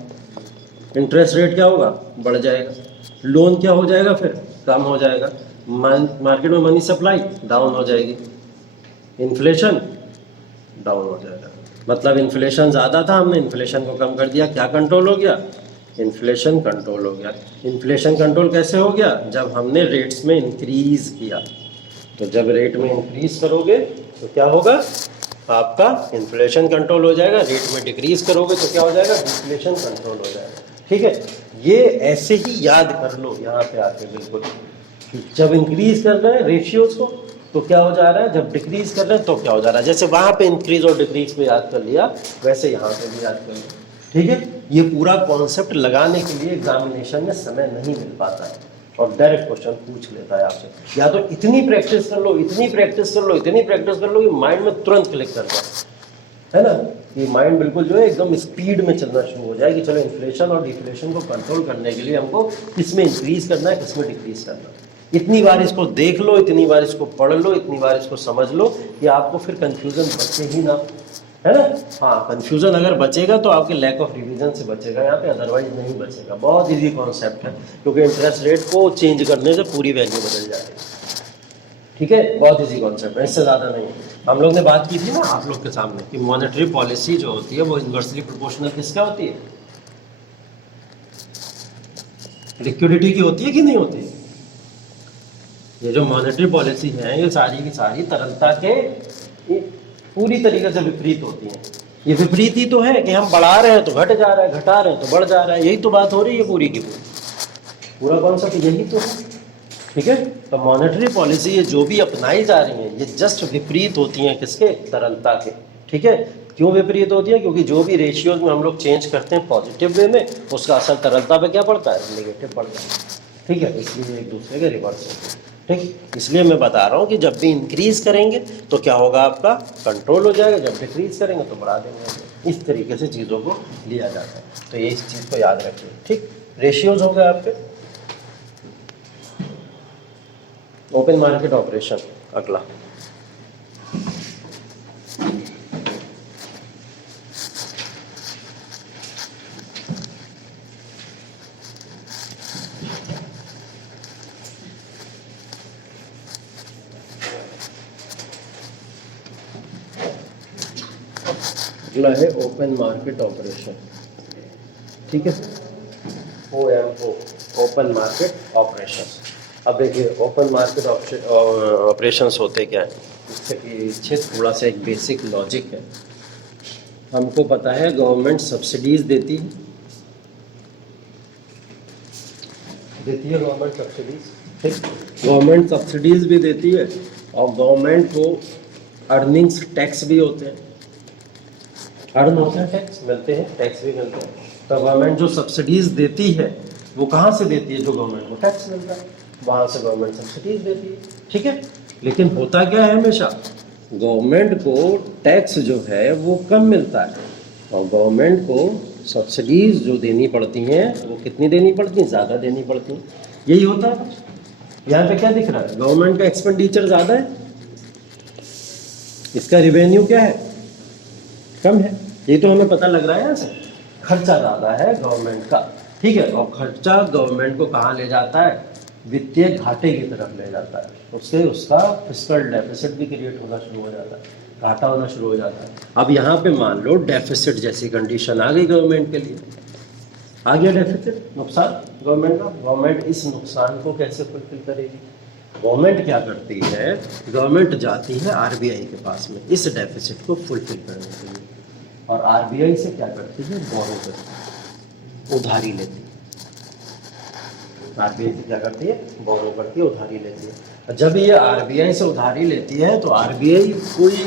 इंटरेस्ट रेट क्या होगा? बढ़ जाएगा। लोन क्या हो जाएगा? फिर कम हो जाएगा। मार्केट में मनी सप्लाई डाउन हो जाएगी, इन्फ्लेशन डाउन हो जाएगा। मतलब इन्फ्लेशन ज़्यादा था, हमने इन्फ्लेशन को कम कर दिया, क्या कंट्रोल हो गया? इन्फ्लेशन कंट्रोल हो गया। इन्फ्लेशन कंट्रोल कैसे हो गया? जब हमने रेट्स में इंक्रीज किया। तो जब रेट में इंक्रीज करोगे तो क्या होगा? आपका इन्फ्लेशन कंट्रोल हो जाएगा। रेट में डिक्रीज करोगे तो क्या हो जाएगा? डिफ्लेशन कंट्रोल हो जाएगा। ठीक है, ये ऐसे ही याद कर लो यहाँ पे आके बिल्कुल। जब इंक्रीज कर रहे हैं रेशियोज को तो क्या हो जा रहा है? जब डिक्रीज कर रहे हैं तो क्या हो जा रहा है? जैसे वहाँ पे इंक्रीज और डिक्रीज पे याद कर लिया, वैसे यहाँ पे भी याद कर लो। ठीक है, ये पूरा कॉन्सेप्ट लगाने के लिए एग्जामिनेशन में समय नहीं मिल पाता है और डायरेक्ट क्वेश्चन पूछ लेता है आपसे। या तो इतनी प्रैक्टिस कर लो, इतनी प्रैक्टिस कर लो, इतनी प्रैक्टिस कर लो कि माइंड में तुरंत क्लिक कर जाए, है ना, कि माइंड बिल्कुल जो है एकदम स्पीड में चलना शुरू हो जाए कि चलो इन्फ्लेशन और डिफ्लेशन को कंट्रोल करने के लिए हमको किस में इंक्रीज करना है, किस में डिक्रीज करना है। इतनी बार इसको देख लो, इतनी बार इसको पढ़ लो, इतनी बार इसको समझ लो कि आपको फिर कंफ्यूजन बचे ही ना, है ना। हाँ, कंफ्यूजन अगर बचेगा तो आपके लैक ऑफ रिवीजन से बचेगा यहाँ पे, अदरवाइज नहीं बचेगा। बहुत इजी कॉन्सेप्ट है, क्योंकि इंटरेस्ट रेट को चेंज करने से पूरी वैल्यू बदल जाती है। ठीक है, बहुत इजी कॉन्सेप्ट है, इससे ज़्यादा नहीं है। हम लोग ने बात की थी ना आप लोग के सामने कि मॉनेटरी पॉलिसी जो होती है वो इन्वर्सली प्रोपोर्शनल किसका होती है? लिक्विडिटी की होती है कि नहीं होती? ये जो मॉनेटरी पॉलिसी है ये सारी की सारी तरलता के पूरी तरीके से विपरीत होती हैं। ये विपरीत ही तो है कि हम बढ़ा रहे हैं तो घट जा रहा है, घटा रहे हैं तो बढ़ जा रहा है, यही तो बात हो रही है पूरी की पूरी। पूरा कॉन्सेप्ट यही तो है। ठीक है, तो मॉनेटरी पॉलिसी ये जो भी अपनाई जा रही है ये जस्ट विपरीत होती हैं किसके? तरलता के। ठीक है, क्यों विपरीत होती है? क्योंकि जो भी रेशियोज में हम लोग चेंज करते हैं पॉजिटिव वे में, उसका असर तरलता पे क्या पड़ता है? नेगेटिव पड़ता है। ठीक है, इसलिए एक दूसरे के रिवर्स होते हैं। ठीक, इसलिए मैं बता रहा हूँ कि जब भी इंक्रीज करेंगे तो क्या होगा? आपका कंट्रोल हो जाएगा, जब डिक्रीज करेंगे तो बढ़ा देंगे। इस तरीके से चीज़ों को लिया जाता है, तो ये इस चीज़ को याद रखिए। ठीक, रेशियोज हो गए आपके। ओपन मार्केट ऑपरेशन अगला। अगला है ओपन मार्केट ऑपरेशन। ठीक है, OMO, ओपन मार्केट ऑपरेशन। अब देखिए ओपन मार्केट ऑपरेशंस होते क्या है, इसके पीछे थोड़ा सा एक बेसिक लॉजिक है। हमको पता है गवर्नमेंट सब्सिडीज देती है गवर्नमेंट सब्सिडीज। ठीक, गवर्नमेंट सब्सिडीज भी देती है और गवर्नमेंट को अर्निंग्स टैक्स भी होते हैं, अर्न होते हैं, टैक्स मिलते हैं, टैक्स भी मिलते हैं। तो गवर्नमेंट जो सब्सिडीज देती है वो कहाँ से देती है? जो गवर्नमेंट को टैक्स मिलता है वहाँ से गवर्नमेंट सब्सिडीज देती है। ठीक है, लेकिन होता क्या है, हमेशा गवर्नमेंट को टैक्स जो है वो कम मिलता है और गवर्नमेंट को सब्सिडीज जो देनी पड़ती हैं वो कितनी देनी पड़ती हैं? ज़्यादा देनी पड़ती हैं। यही होता है। यहाँ पे क्या दिख रहा है? गवर्नमेंट का एक्सपेंडिचर ज़्यादा है, इसका रिवेन्यू क्या है? कम है। ये तो हमें पता लग रहा है यहाँ से, खर्चा ज़्यादा है गवर्नमेंट का। ठीक है, और खर्चा गवर्नमेंट को कहाँ ले जाता है? वित्तीय घाटे की तरफ ले जाता है। उससे उसका फिस्कल डेफिसिट भी क्रिएट होना शुरू हो जाता है, घाटा होना शुरू हो जाता है। अब यहाँ पे मान लो डेफिसिट जैसी कंडीशन आ गई गवर्नमेंट के लिए, आ गया डेफिसिट, नुकसान गवर्नमेंट का। गवर्नमेंट इस नुकसान को कैसे फुलफिल करेगी? गवर्नमेंट क्या करती है? गवर्नमेंट जाती है RBI के पास में इस डेफिसिट को फुलफिल करने के लिए, और RBI से क्या करती है? बोरो करती है, उधारी लेती है। RBI से क्या करती है? बोरो करती है, उधारी लेती है। जब ये RBI से उधारी लेती है तो RBI कोई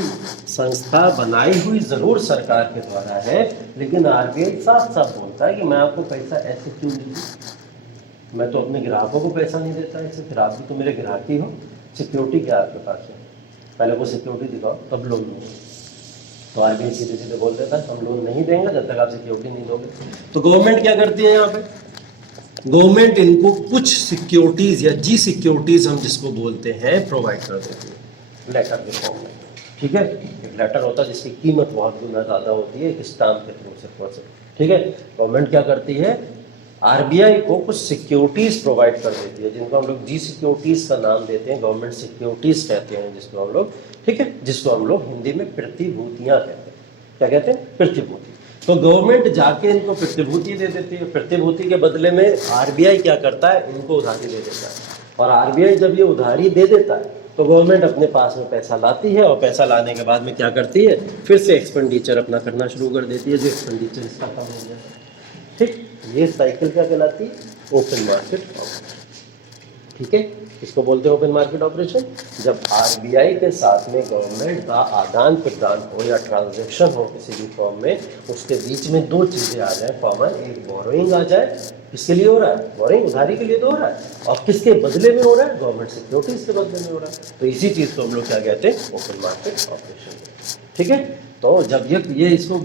संस्था बनाई हुई ज़रूर सरकार के द्वारा है, लेकिन RBI साफ साफ बोलता है कि मैं आपको पैसा ऐसे क्यों दूँ? मैं तो अपने ग्राहकों को पैसा नहीं देता ऐसे, फिर आप भी तो मेरे ग्राहक ही हो। सिक्योरिटी क्या आपके पास है? पहले वो सिक्योरिटी दिखाओ तब लोन दूँगा। तो RBI सीधे सीधे बोल देता है हम लोन नहीं देंगे जब तक आप सिक्योरिटी नहीं दोगे। तो गवर्नमेंट क्या करती है यहाँ पे? गवर्नमेंट इनको कुछ सिक्योरिटीज या जी सिक्योरिटीज हम जिसको बोलते हैं प्रोवाइड कर देती है लेटर के फॉर्म में। ठीक है, एक लेटर होता है जिसकी कीमत बहुत गुना ज़्यादा होती है, एक स्टाम्प के थ्रू से। ठीक है, गवर्नमेंट क्या करती है? RBI को कुछ सिक्योरिटीज प्रोवाइड कर देती है, जिनको हम लोग जी सिक्योरिटीज का नाम देते हैं, गवर्नमेंट सिक्योरिटीज कहते हैं जिसको हम लोग। ठीक है, जिसको हम लोग हिंदी में प्रतिभूतियाँ कहते हैं। क्या कहते हैं? प्रतिभूति। तो गवर्नमेंट जाके इनको प्रतिभूति दे देती है, प्रतिभूति के बदले में RBI क्या करता है? इनको उधारी दे देता है, और RBI जब ये उधारी दे देता है तो गवर्नमेंट अपने पास में पैसा लाती है, और पैसा लाने के बाद में क्या करती है? फिर से एक्सपेंडिचर अपना करना शुरू कर देती है, जो एक्सपेंडिचर इसका कम हो जाए। ठीक, ये साइकिल क्या कहलाती है? Open market operation. ठीक है, इसको बोलते हैं ओपन मार्केट ऑपरेशन। जब RBI के साथ में गवर्नमेंट का आदान प्रदान हो या ट्रांजैक्शन हो किसी भी फॉर्म में, उसके बीच में दो चीज़ें आ जाए कॉमन, एक बोरोइंग आ जाए, किसके लिए हो रहा है? बोरोइंग उधारी के लिए तो हो रहा है, और किसके बदले में हो रहा है? गवर्नमेंट सिक्योरिटीज के बदले में हो रहा है। तो इसी चीज़ को हम लोग क्या कहते हैं? Open market operation. ठीक है, तो जब ये इसको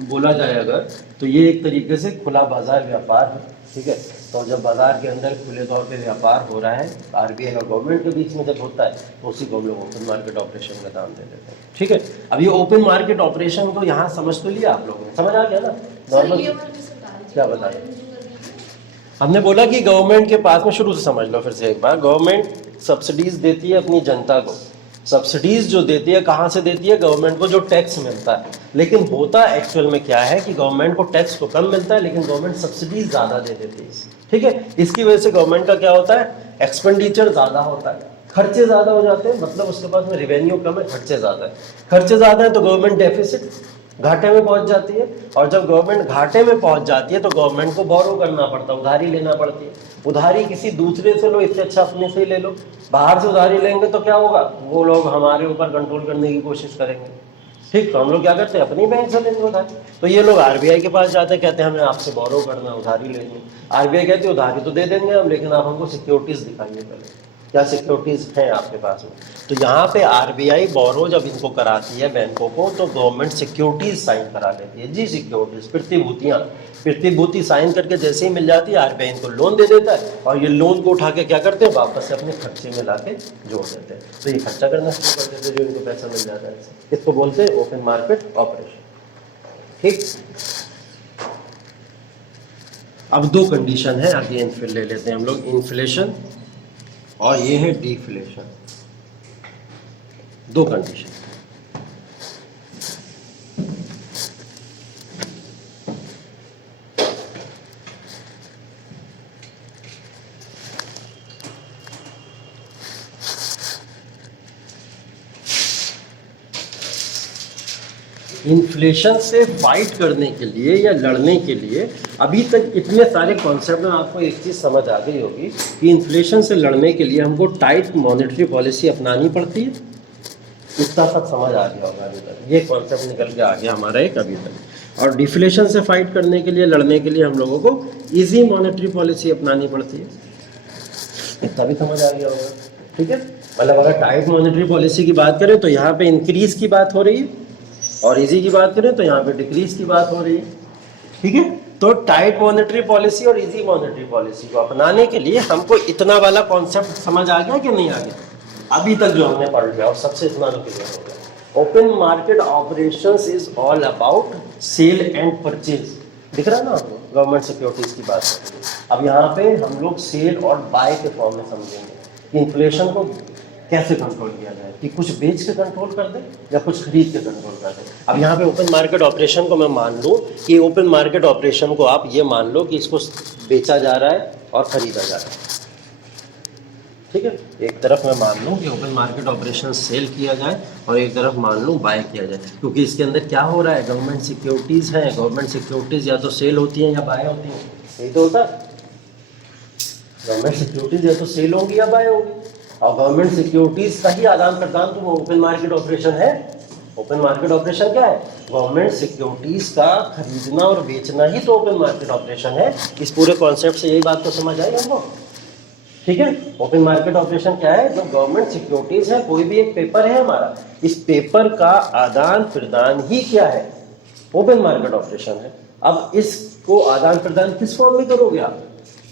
बोला जाए अगर, तो ये एक तरीके से खुला बाजार व्यापार है। ठीक है, तो जब बाजार के अंदर खुले तौर पे व्यापार हो रहा है आरबीआई और गवर्नमेंट के बीच में जब होता है तो उसी को हम लोग ओपन मार्केट ऑपरेशन का नाम दे देते हैं। ठीक है, अब ये ओपन मार्केट ऑपरेशन को यहाँ समझ तो लिया आप लोगों ने, समझ आ गया ना? नॉर्मल क्या बताया हमने बोला कि गवर्नमेंट के पास में, शुरू से समझ लो फिर से एक बार, गवर्नमेंट सब्सिडीज देती है अपनी जनता को। सब्सिडीज जो देती है कहाँ से देती है? गवर्नमेंट को जो टैक्स मिलता है। लेकिन होता एक्चुअल में क्या है कि गवर्नमेंट को टैक्स तो कम मिलता है लेकिन गवर्नमेंट सब्सिडीज ज़्यादा दे देती है। ठीक है, इसकी वजह से गवर्नमेंट का क्या होता है? एक्सपेंडिचर ज़्यादा होता है, खर्चे ज़्यादा हो जाते हैं, मतलब उसके पास में रेवेन्यू कम है, खर्चे ज़्यादा है। खर्चे ज़्यादा है तो गवर्नमेंट डेफिसिट, घाटे में पहुंच जाती है। और जब गवर्नमेंट घाटे में पहुंच जाती है तो गवर्नमेंट को बोरो करना पड़ता है, उधारी लेना पड़ती है। उधारी किसी दूसरे से लो, इससे अच्छा अपने से ही ले लो। बाहर से उधारी लेंगे तो क्या होगा? वो लोग हमारे ऊपर कंट्रोल करने की कोशिश करेंगे। ठीक, तो हम लोग क्या करते हैं? अपनी बैंक से लेंगे उधारी। तो ये लोग आरबीआई के पास जाते हैं, कहते हैं हमें आपसे बोरो करना है, उधारी लेनी है। आरबीआई कहती है उधारी तो दे देंगे हम, लेकिन आप हमको सिक्योरिटीज दिखाइए पहले, क्या सिक्योरिटीज हैं आपके पास में। तो यहाँ पे आरबीआई बोरो जब इनको कराती है बैंकों को तो गवर्नमेंट सिक्योरिटीज साइन करा लेती है। जी सिक्योरिटीज, प्रतिभूतियाँ, प्रतिभूति साइन करके जैसे ही मिल जाती है आरबीआई इनको लोन दे देता है और ये लोन को उठा के क्या करते हैं? वापस से अपने खर्चे में ला के जोड़ देते हैं। तो ये खर्चा करना शुरू कर देते हैं जो इनको पैसा मिल जाता है। इसको बोलते हैं ओपन मार्केट ऑपरेशन। ठीक, अब दो कंडीशन है, अगेन फिर ले लेते हैं हम लोग, इन्फ्लेशन और ये है डिफ्लेशन। दो कंडीशन। इन्फ्लेशन से फाइट करने के लिए या लड़ने के लिए अभी तक इतने सारे कॉन्सेप्ट में आपको एक चीज़ समझ आ गई होगी कि इन्फ्लेशन से लड़ने के लिए हमको टाइट मॉनेटरी पॉलिसी अपनानी पड़ती है। इतना सब समझ आ गया होगा अभी तक, ये कॉन्सेप्ट निकल के आ गया हमारा एक अभी तक। और डिफ्लेशन से फाइट करने के लिए, लड़ने के लिए हम लोगों को ईजी मॉनेटरी पॉलिसी अपनानी पड़ती है। इतना भी समझ आ गया होगा। ठीक है, मतलब अगर टाइट मॉनेटरी पॉलिसी की बात करें तो यहाँ पे इंक्रीज की बात हो रही है और इजी की बात करें तो यहाँ पे डिक्रीज की बात हो रही है। ठीक है, तो टाइट मॉनेटरी पॉलिसी और इजी मॉनेटरी पॉलिसी को अपनाने के लिए हमको इतना वाला कॉन्सेप्ट समझ आ गया कि नहीं आ गया अभी तक जो हमने पढ़ लिया? और सबसे इतना क्लियर हो गया, open market operations is all about sale and purchase. दिख रहा है ना आपको? गवर्नमेंट सिक्योरिटीज की बात है। अब यहाँ पे हम लोग सेल और बाय के फॉर्म में समझेंगे कि इन्फ्लेशन को कैसे कंट्रोल किया जाए, कि कुछ बेच के कंट्रोल कर दे या कुछ खरीद के कंट्रोल कर दे। अब यहाँ पे ओपन मार्केट ऑपरेशन को मैं मान लूँ कि ओपन मार्केट ऑपरेशन को आप ये मान लो कि इसको बेचा जा रहा है और खरीदा जा रहा है। ठीक है, एक तरफ मैं मान लूँ कि ओपन मार्केट ऑपरेशन सेल किया जाए और एक तरफ मान लूँ बाय किया जाए, क्योंकि इसके अंदर क्या हो रहा है? गवर्नमेंट सिक्योरिटीज़ हैं। गवर्नमेंट सिक्योरिटीज़ या तो सेल होती हैं या बाय होती हैं, यही तो होता है। गवर्नमेंट सिक्योरिटीज़ या तो सेल होंगी या बाय होगी, और गवर्नमेंट सिक्योरिटीज़ का ही आदान प्रदान तो वो ओपन मार्केट ऑपरेशन है। ओपन मार्केट ऑपरेशन क्या है? गवर्नमेंट सिक्योरिटीज़ का खरीदना और बेचना ही तो ओपन मार्केट ऑपरेशन है। इस पूरे कॉन्सेप्ट से यही बात तो समझ आई हमको। ठीक है, ओपन मार्केट ऑपरेशन क्या है? जो गवर्नमेंट सिक्योरिटीज है, कोई भी एक पेपर है हमारा, इस पेपर का आदान प्रदान ही क्या है? ओपन मार्केट ऑपरेशन है। अब इसको आदान प्रदान किस फॉर्म में करोगे आप?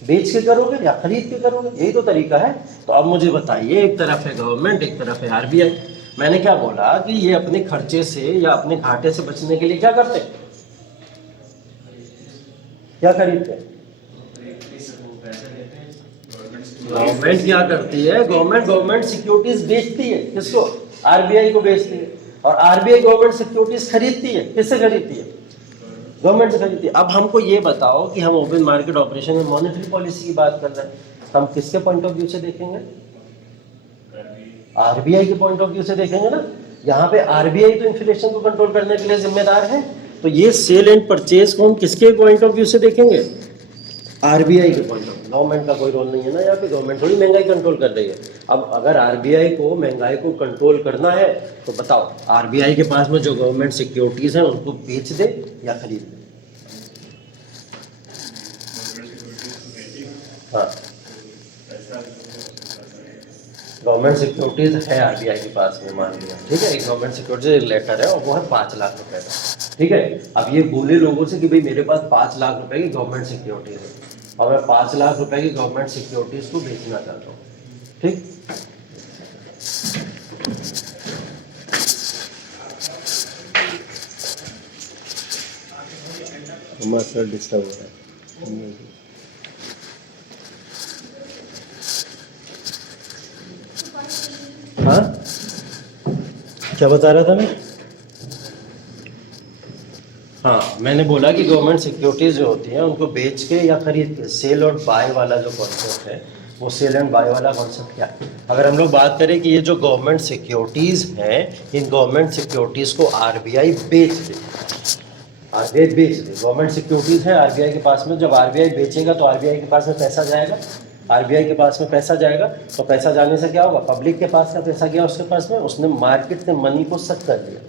बेच के करोगे या खरीद के करोगे? यही तो तरीका है। तो अब मुझे बताइए, एक तरफ है गवर्नमेंट, एक तरफ है आरबीआई। मैंने क्या बोला कि ये अपने खर्चे से या अपने घाटे से बचने के लिए क्या करते हैं? क्या खरीदते हैं? गवर्नमेंट क्या करती है? गवर्नमेंट सिक्योरिटीज बेचती है। किसको? आरबीआई को बेचती है। और आरबीआई गवर्नमेंट सिक्योरिटीज खरीदती है। किससे खरीदती है? गवर्नमेंट से खरीदती है। अब हमको ये बताओ कि हम ओपन मार्केट ऑपरेशन में मॉनेटरी पॉलिसी की बात कर रहे हैं, हम किसके पॉइंट ऑफ व्यू से देखेंगे? आरबीआई के पॉइंट ऑफ व्यू से देखेंगे ना। यहाँ पे आरबीआई तो इन्फ्लेशन को कंट्रोल करने के लिए जिम्मेदार है, तो ये सेल एंड परचेज को हम किसके पॉइंट ऑफ व्यू से देखेंगे? आरबीआई के पॉइंट ऑफ व्यू। गवर्नमेंट का कोई रोल नहीं है ना यहाँ पे, गवर्नमेंट थोड़ी महंगाई कंट्रोल कर रही है। अब अगर आरबीआई को महंगाई को कंट्रोल करना है तो बताओ, आरबीआई के पास में जो गवर्नमेंट सिक्योरिटीज हैं उनको बेच दे या खरीद दे? हाँ, गवर्नमेंट सिक्योरिटीज है आरबीआई के पास में, मान लिया। ठीक है, एक गवर्नमेंट सिक्योरिटीज लेटर है और वो है 5 लाख रुपए का। ठीक है, अब ये बोले लोगों से कि भाई मेरे पास 5 लाख रुपए की गवर्नमेंट सिक्योरिटीज है, और मैं 5 लाख रुपए की गवर्नमेंट सिक्योरिटीज को बेचना चाहता हूँ, ठीक। हमारा सर डिस्टर्ब हो रहा है। हाँ, क्या बता रहा था मैं? हाँ, मैंने बोला कि गवर्नमेंट सिक्योरिटीज जो होती हैं उनको बेच के या खरीद के, सेल और बाय वाला जो कॉन्सेप्ट है, वो सेल एंड बाय वाला कॉन्सेप्ट क्या है? अगर हम लोग बात करें कि ये जो गवर्नमेंट सिक्योरिटीज हैं, इन गवर्नमेंट सिक्योरिटीज को आरबीआई बेच दे, आरबीआई बेच दे, गवर्नमेंट सिक्योरिटीज है आरबीआई के पास में, जब आरबीआई बेचेगा तो आरबीआई के पास में पैसा जाएगा, आरबीआई के पास में पैसा जाएगा, तो पैसा जाने से क्या होगा? पब्लिक के पास का पैसा गया उसके पास में, उसने मार्केट से मनी को सक कर लिया,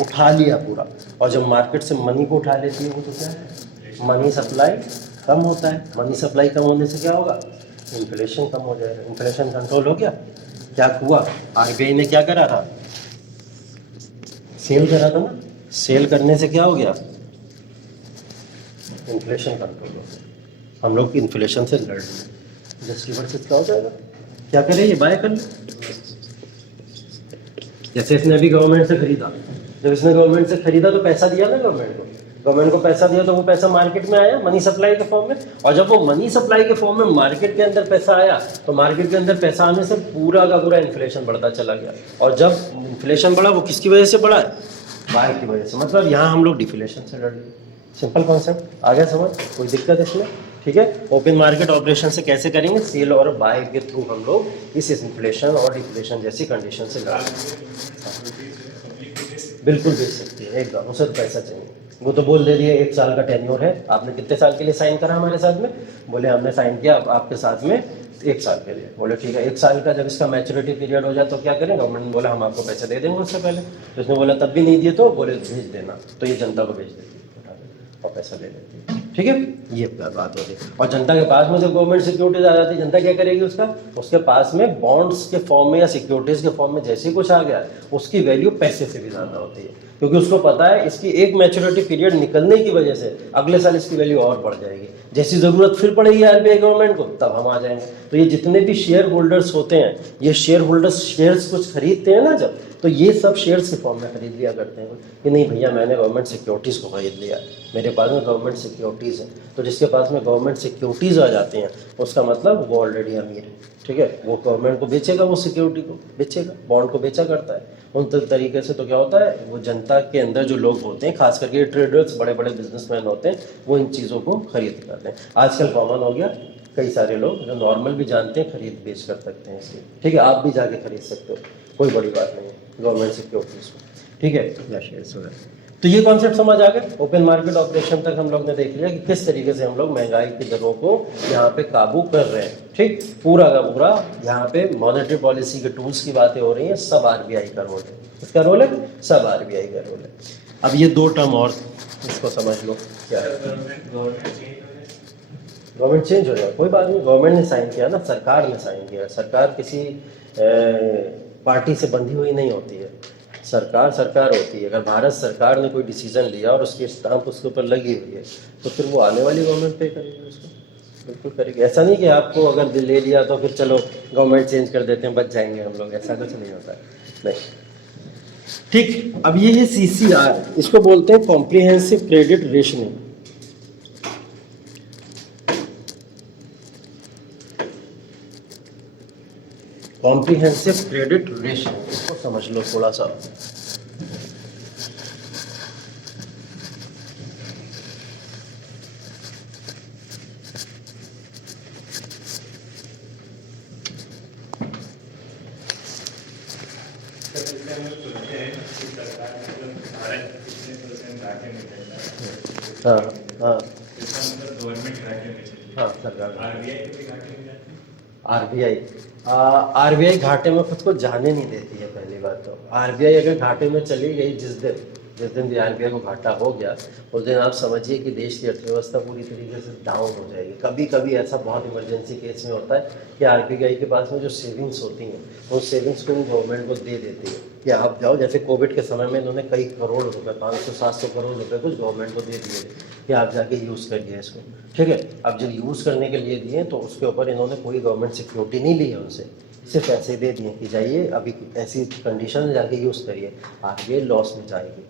उठा लिया पूरा। और जब मार्केट से मनी को उठा लेती है वो तो क्या है? मनी सप्लाई कम होता है। मनी सप्लाई कम होने से क्या होगा? इन्फ्लेशन कम हो जाएगा। इन्फ्लेशन कंट्रोल हो गया। क्या हुआ? आरबीआई ने क्या करा था? सेल करा था ना। सेल करने से क्या हो गया? इन्फ्लेशन कंट्रोल हो गया। हम लोग इन्फ्लेशन से लड़ रहे, इंडस्ट्री वर्सेस क्या हो जाएगा? क्या करें? ये बाय कर ले। जैसे इसने अभी गवर्नमेंट से खरीदा, जब इसने गवर्नमेंट से खरीदा तो पैसा दिया ना गवर्नमेंट को, गवर्नमेंट को पैसा दिया तो वो पैसा मार्केट में आया मनी सप्लाई के फॉर्म में, और जब वो मनी सप्लाई के फॉर्म में मार्केट के अंदर पैसा आया तो मार्केट के अंदर पैसा आने से पूरा का पूरा इन्फ्लेशन बढ़ता चला गया। और जब इन्फ्लेशन बढ़ा वो किसकी वजह से बढ़ा है? बाय की वजह से। मतलब यहाँ हम लोग डिफ्लेशन से लड़ रहे हैं। सिंपल कॉन्सेप्ट, आ गया समझ? कोई दिक्कत इसमें? ठीक है। ओपन मार्केट ऑपरेशन से कैसे करेंगे? सेल और बाय के थ्रू हम लोग इस इन्फ्लेशन और डिफ्लेशन जैसी कंडीशन से लड़ बिल्कुल बेच सकती है एकदम, उसे तो पैसा चाहिए। वो तो बोल दे दिए 1 साल का टेन्योर है, आपने कितने साल के लिए साइन करा हमारे साथ में? बोले हमने साइन किया आपके साथ में 1 साल के लिए। बोले ठीक है, 1 साल का जब इसका मैच्योरिटी पीरियड हो जाए तो क्या करें? गवर्नमेंट ने बोला हम आपको पैसे दे देंगे उससे पहले। तो उसने बोला तब भी नहीं दिए तो बोले भेज देना, तो ये जनता को भेज देती है और पैसा ले लेती है। ठीक है, ये बात होती है। और जनता के पास में जब गवर्नमेंट सिक्योरिटीज आ जाती है, जनता क्या करेगी? उसके पास में बॉन्ड्स के फॉर्म में या सिक्योरिटीज के फॉर्म में जैसे ही कुछ आ गया, उसकी वैल्यू पैसे से भी ज़्यादा होती है, क्योंकि उसको पता है इसकी एक मैच्योरिटी पीरियड निकलने की वजह से अगले साल इसकी वैल्यू और बढ़ जाएगी। जैसी ज़रूरत फिर पड़ेगी आरबीआई गवर्नमेंट को, तब हम आ जाएंगे। तो ये जितने भी शेयर होल्डर्स होते हैं, ये शेयर होल्डर्स शेयर्स कुछ खरीदते हैं ना जब, तो ये सब शेयर्स के फॉर्म में खरीद लिया करते हैं कि नहीं भैया मैंने गवर्नमेंट सिक्योरिटीज़ को खरीद लिया, मेरे पास में गवर्नमेंट सिक्योरिटीज़ है। तो जिसके पास में गवर्नमेंट सिक्योरिटीज़ आ जाते हैं उसका मतलब वो ऑलरेडी अमीर है। ठीक है, वो गवर्नमेंट को बेचेगा, वो सिक्योरिटी को बेचेगा, बॉन्ड को बेचा करता है उन तरीके से। तो क्या होता है, वो जनता के अंदर जो लोग होते हैं, खास करके ट्रेडर्स, बड़े बड़े बिजनेसमैन होते हैं, वो इन चीज़ों को खरीद करते हैं। आजकल कॉमन हो गया, कई सारे लोग जो नॉर्मल भी जानते हैं खरीद बेच कर सकते हैं इसलिए। ठीक है, आप भी जाके खरीद सकते हो, कोई बड़ी बात नहीं है गवर्नमेंट सिक्योरिटीज में। ठीक है, या शेयर्स वगैरह। तो ये कॉन्सेप्ट समझ आ गया। ओपन मार्केट ऑपरेशन तक हम लोग ने देख लिया कि किस तरीके से हम लोग महंगाई की दरों को यहाँ पे काबू कर रहे हैं। ठीक, पूरा का पूरा यहाँ पे मॉनेटरी पॉलिसी के टूल्स की बातें हो रही हैं, सब आरबीआई का रोल है। किसका रोल है? सब आरबीआई का रोल है। अब ये 2 टर्म और इसको समझ लो क्या है। गवर्नमेंट चेंज हो जाए कोई बात नहीं, गवर्नमेंट ने साइन किया ना, सरकार ने साइन किया। सरकार किसी पार्टी से बंधी हुई नहीं होती है, सरकार सरकार होती है। अगर भारत सरकार ने कोई डिसीजन लिया और उसकी स्टाम्प उसके ऊपर लगी हुई है तो फिर वो आने वाली गवर्नमेंट पे करेगी उसको, बिल्कुल करेगी। ऐसा नहीं कि आपको अगर ले लिया तो फिर चलो गवर्नमेंट चेंज कर देते हैं, बच जाएंगे हम लोग, ऐसा कुछ नहीं होता है, नहीं। ठीक, अब ये है सीसीआर, इसको बोलते हैं comprehensive credit rationing. Comprehensive credit rationing, इसको समझ लो थोड़ा सा। हाँ हाँ हाँ, सरकार आरबीआई घाटे में खुद को जाने नहीं देती है। पहली बात तो आरबीआई अगर घाटे में चली गई जिस दिन, जिस दिन भी आरबीआई को घाटा हो गया उस दिन आप समझिए कि देश की अर्थव्यवस्था पूरी तरीके से डाउन हो जाएगी। कभी कभी ऐसा बहुत इमरजेंसी केस में होता है कि आरबीआई के पास में जो सेविंग्स होती हैं उन सेविंग्स को गवर्नमेंट को दे देती है कि आप जाओ, जैसे कोविड के समय में इन्होंने कई करोड़ रुपए, 500-700 करोड़ रुपए कुछ गवर्नमेंट को दे दिए कि आप जाके यूज़ करिए इसको। ठीक है, अब जब यूज़ करने के लिए दिए तो उसके ऊपर इन्होंने कोई गवर्नमेंट सिक्योरिटी नहीं ली है उनसे, सिर्फ पैसे दे दिए कि जाइए अभी ऐसी कंडीशन में जाके यूज़ करिए, आगे लॉस में जाएगी,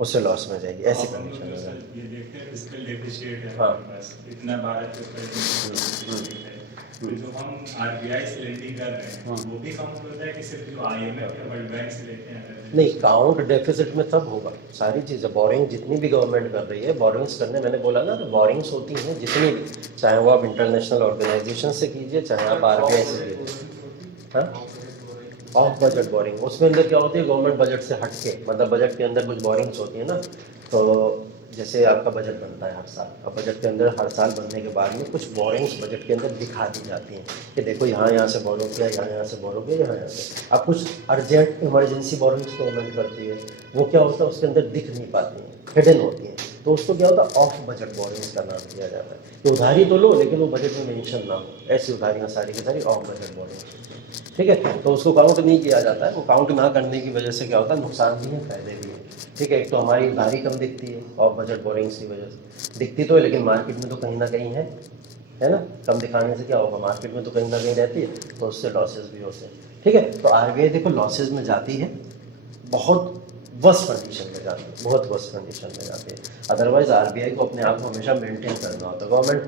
उससे लॉस में जाएगी, ऐसी कंडीशन में जाएगी। ये देखते हैं फिस्कल डेफिसिट है हाँ। हमारे पास, इतना भारत के ऊपर है। तो जो हम आरबीआई से लेंडिंग कर रहे हैं वो भी काउंट होता है कि सिर्फ जो आईएमएफ या वर्ल्ड बैंक से लेते हैं? नहीं, काउंट डेफिसिट में तब होगा सारी चीज़ें। बोरिंग जितनी भी गवर्नमेंट कर रही है, बोरिंग्स करने, मैंने बोला ना कि बोरिंग्स होती हैं जितनी भी, चाहे वो आप इंटरनेशनल ऑर्गेनाइजेशन से कीजिए, चाहे आप आरबीआई से कीजिए। हाँ, ऑफ बजट बोरिंग, उसमें अंदर क्या होती है, गवर्नमेंट बजट से हट के, मतलब बजट के अंदर कुछ बोरिंग्स होती है ना, तो जैसे आपका बजट बनता है हर साल, अब बजट के अंदर हर साल बनने के बाद में कुछ बोरिंग्स बजट के अंदर दिखा दी जाती हैं कि देखो यहाँ से बोरो किया, यहाँ से बोरो किया, यहाँ से। अब कुछ अर्जेंट इमरजेंसी बोरिंग्स गवर्नमेंट करती है, वो क्या होता है उसके अंदर दिख नहीं पाती हैं, हिडन होती हैं, तो उसको क्या होता है, ऑफ बजट बोरिंग्स का नाम दिया जाता है कि उधारी तो लो लेकिन वो बजट में मेंशन ना हो, ऐसी उधारियाँ सारी की सारी ऑफ बजट बोरिंग्स। ठीक है, तो उसको काउंट नहीं किया जाता है। वो काउंट ना करने की वजह से क्या होता है, नुकसान भी है, फायदे भी है। ठीक है, एक तो हमारी उधारी कम दिखती है ऑफ बजट बोरिंग्स की वजह से, दिखती तो है लेकिन मार्केट में तो कहीं ना कहीं है ना, कम दिखाने से क्या होगा, मार्केट में तो कहीं ना कहीं रहती है, तो उससे लॉसेज भी होते हैं। ठीक है, तो आरबीआई देखो लॉसेज में जाती है, बहुत वर्स्ट कंडीशन में जाती है, बहुत वर्स्ट कंडीशन में जाती है। अदरवाइज आरबीआई को अपने आप को हमेशा मेंटेन करना होता है। गवर्नमेंट